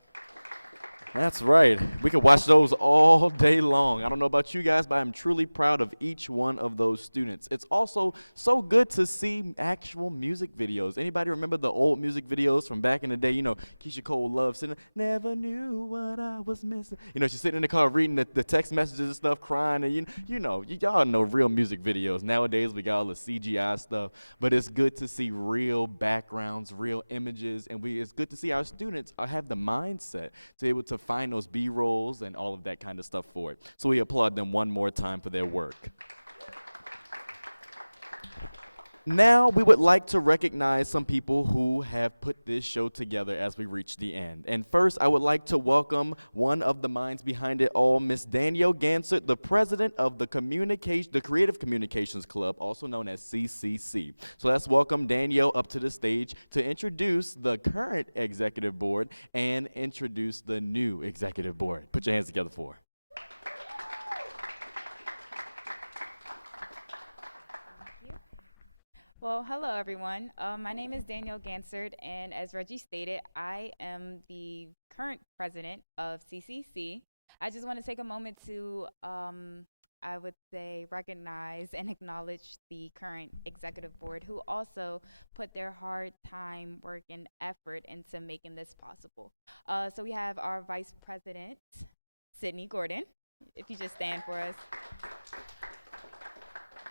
That's right. We could watch those all day long. I don't know about you guys, but I'm truly proud of each one of those students. It's also so good to see actual music videos. Anybody remember the old music videos from back in the day? You know, Keisha Cole Love sitting, never knew what I was missing. You know, she's sitting in the car reading the text messages and stuff, crying. And y'all know real music videos. Nowadays, we got all the CGI stuff. But it's good to see real backgrounds, real images. And it's good to see our students have the mindset to be able to find those B-rolls and all of that kind of stuff for it. So we applaud them one more time for their work. Now we would like to recognize some people who have put this show together as we reach the end. And first, I would like to welcome one of the minds behind it all, Miss Danielle Gansert, the president of the Creative Communications Club, also known as CCC. So let's welcome Danielle up to the stage to introduce the current executive board and introduce the new executive board. Put your hands together for her. Well, hello everyone. My name is Danielle Gansard, and as Reggie stated, I am the current president of CCC. I just want to take a moment to, I would say, recognize and acknowledge the current executive board who also put their hard time, work, and effort into making this possible. So we have our vice president, Sydney Gordon, if you just stand for us.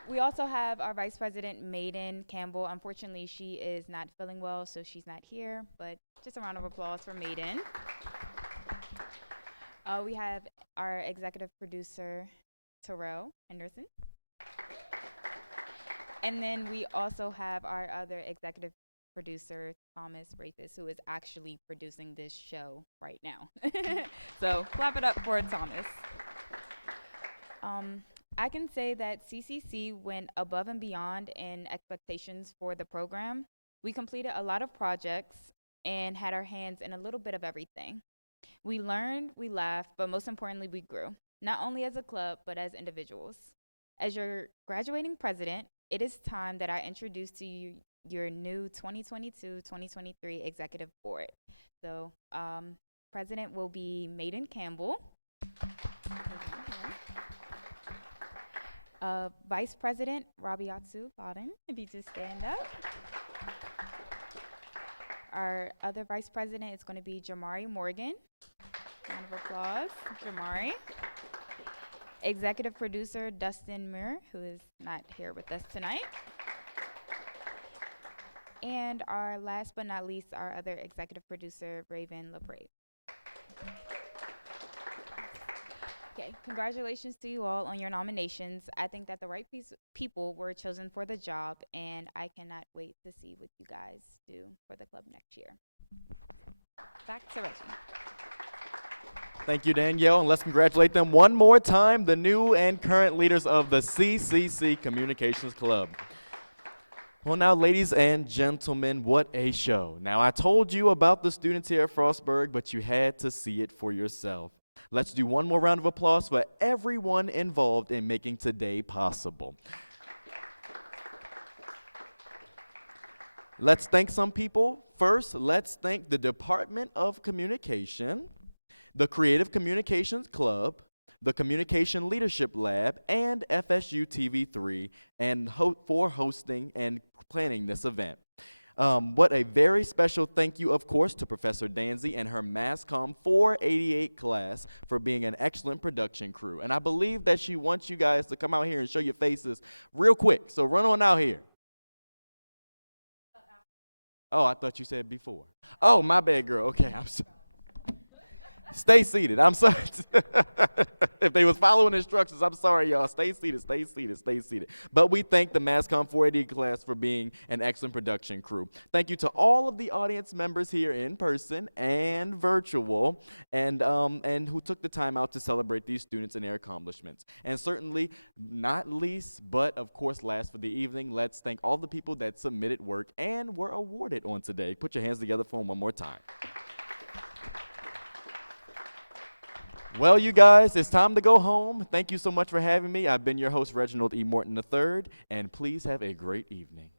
We also have our Vice President, Maiden Campbell. Unfortunately, she is not feeling well, so she's not here, but just a round of applause for Maiden. We have our executive producer, Terrell Henderson. And then we also have our other executive producer, Thomas Rafis, who is actually producing this show right now. So clap it up for Thomas. I can say that CCC went above and beyond in expectations for the program. We completed a lot of projects and had our hands in a little bit of everything. We learned, we laughed, but most importantly, we grew, not only as a club, but as individuals. As your graduating president, it is time that I introduce to you your new 2022-2023 executive board. So, president will be Maiden Campbell. Vice President Rabiatsu Laden, if you just stand up. Our other Vice President is going to be Jamari Morgan. Round of applause, Jamari. Executive Producer Dustin Muir, who is not here with us tonight. And our last but not least, our other Executive Producer, Raven LaPrade. Okay, congratulations to you all on your nominations. I think that the right people were chosen for the job, and I cannot wait to see what you guys do for the club next year. Back to Reggie. Thank you, Danielle, and let's congratulate them one more time, the new and current leaders of the CCC Communications Club. Well, now, ladies and gentlemen, what a show. Now, I told you about the students here at Frostburg, but you had to see it for yourself. Let's do one more round of applause for everyone involved in making today possible. Let's thank some people. First, let's thank the Department of Communication, the Creative Communications Club, the Communication Leadership Lab, and FSU TV3 for hosting and planning this event. What a very special thank you, of course, to Professor Danzy and her MassComm 488 class for being an excellent production crew. And I believe that she wants you guys to come out here and show your faces real quick. So run on out here. Oh, I thought you said before. Oh, my bad, girl. Okay, I'm sorry. Stay seated. I'm sorry. If they was following instructions, I'm sorry, y'all. Stay seated, stay seated, stay seated. But we thank the MassComm 480 class for being an excellent production crew. Thank you to all of the audience members here in person and virtual, and who took the time out to celebrate these students and their accomplishments. And certainly, not least, but of course last for the evening, let's thank all the people that submitted work and were awarded on today. Put your hands together for them one more time. Well, you guys, it's time to go home. Thank you so much for having me. I've been your host, Reginald E. Morton III, and please have a great evening.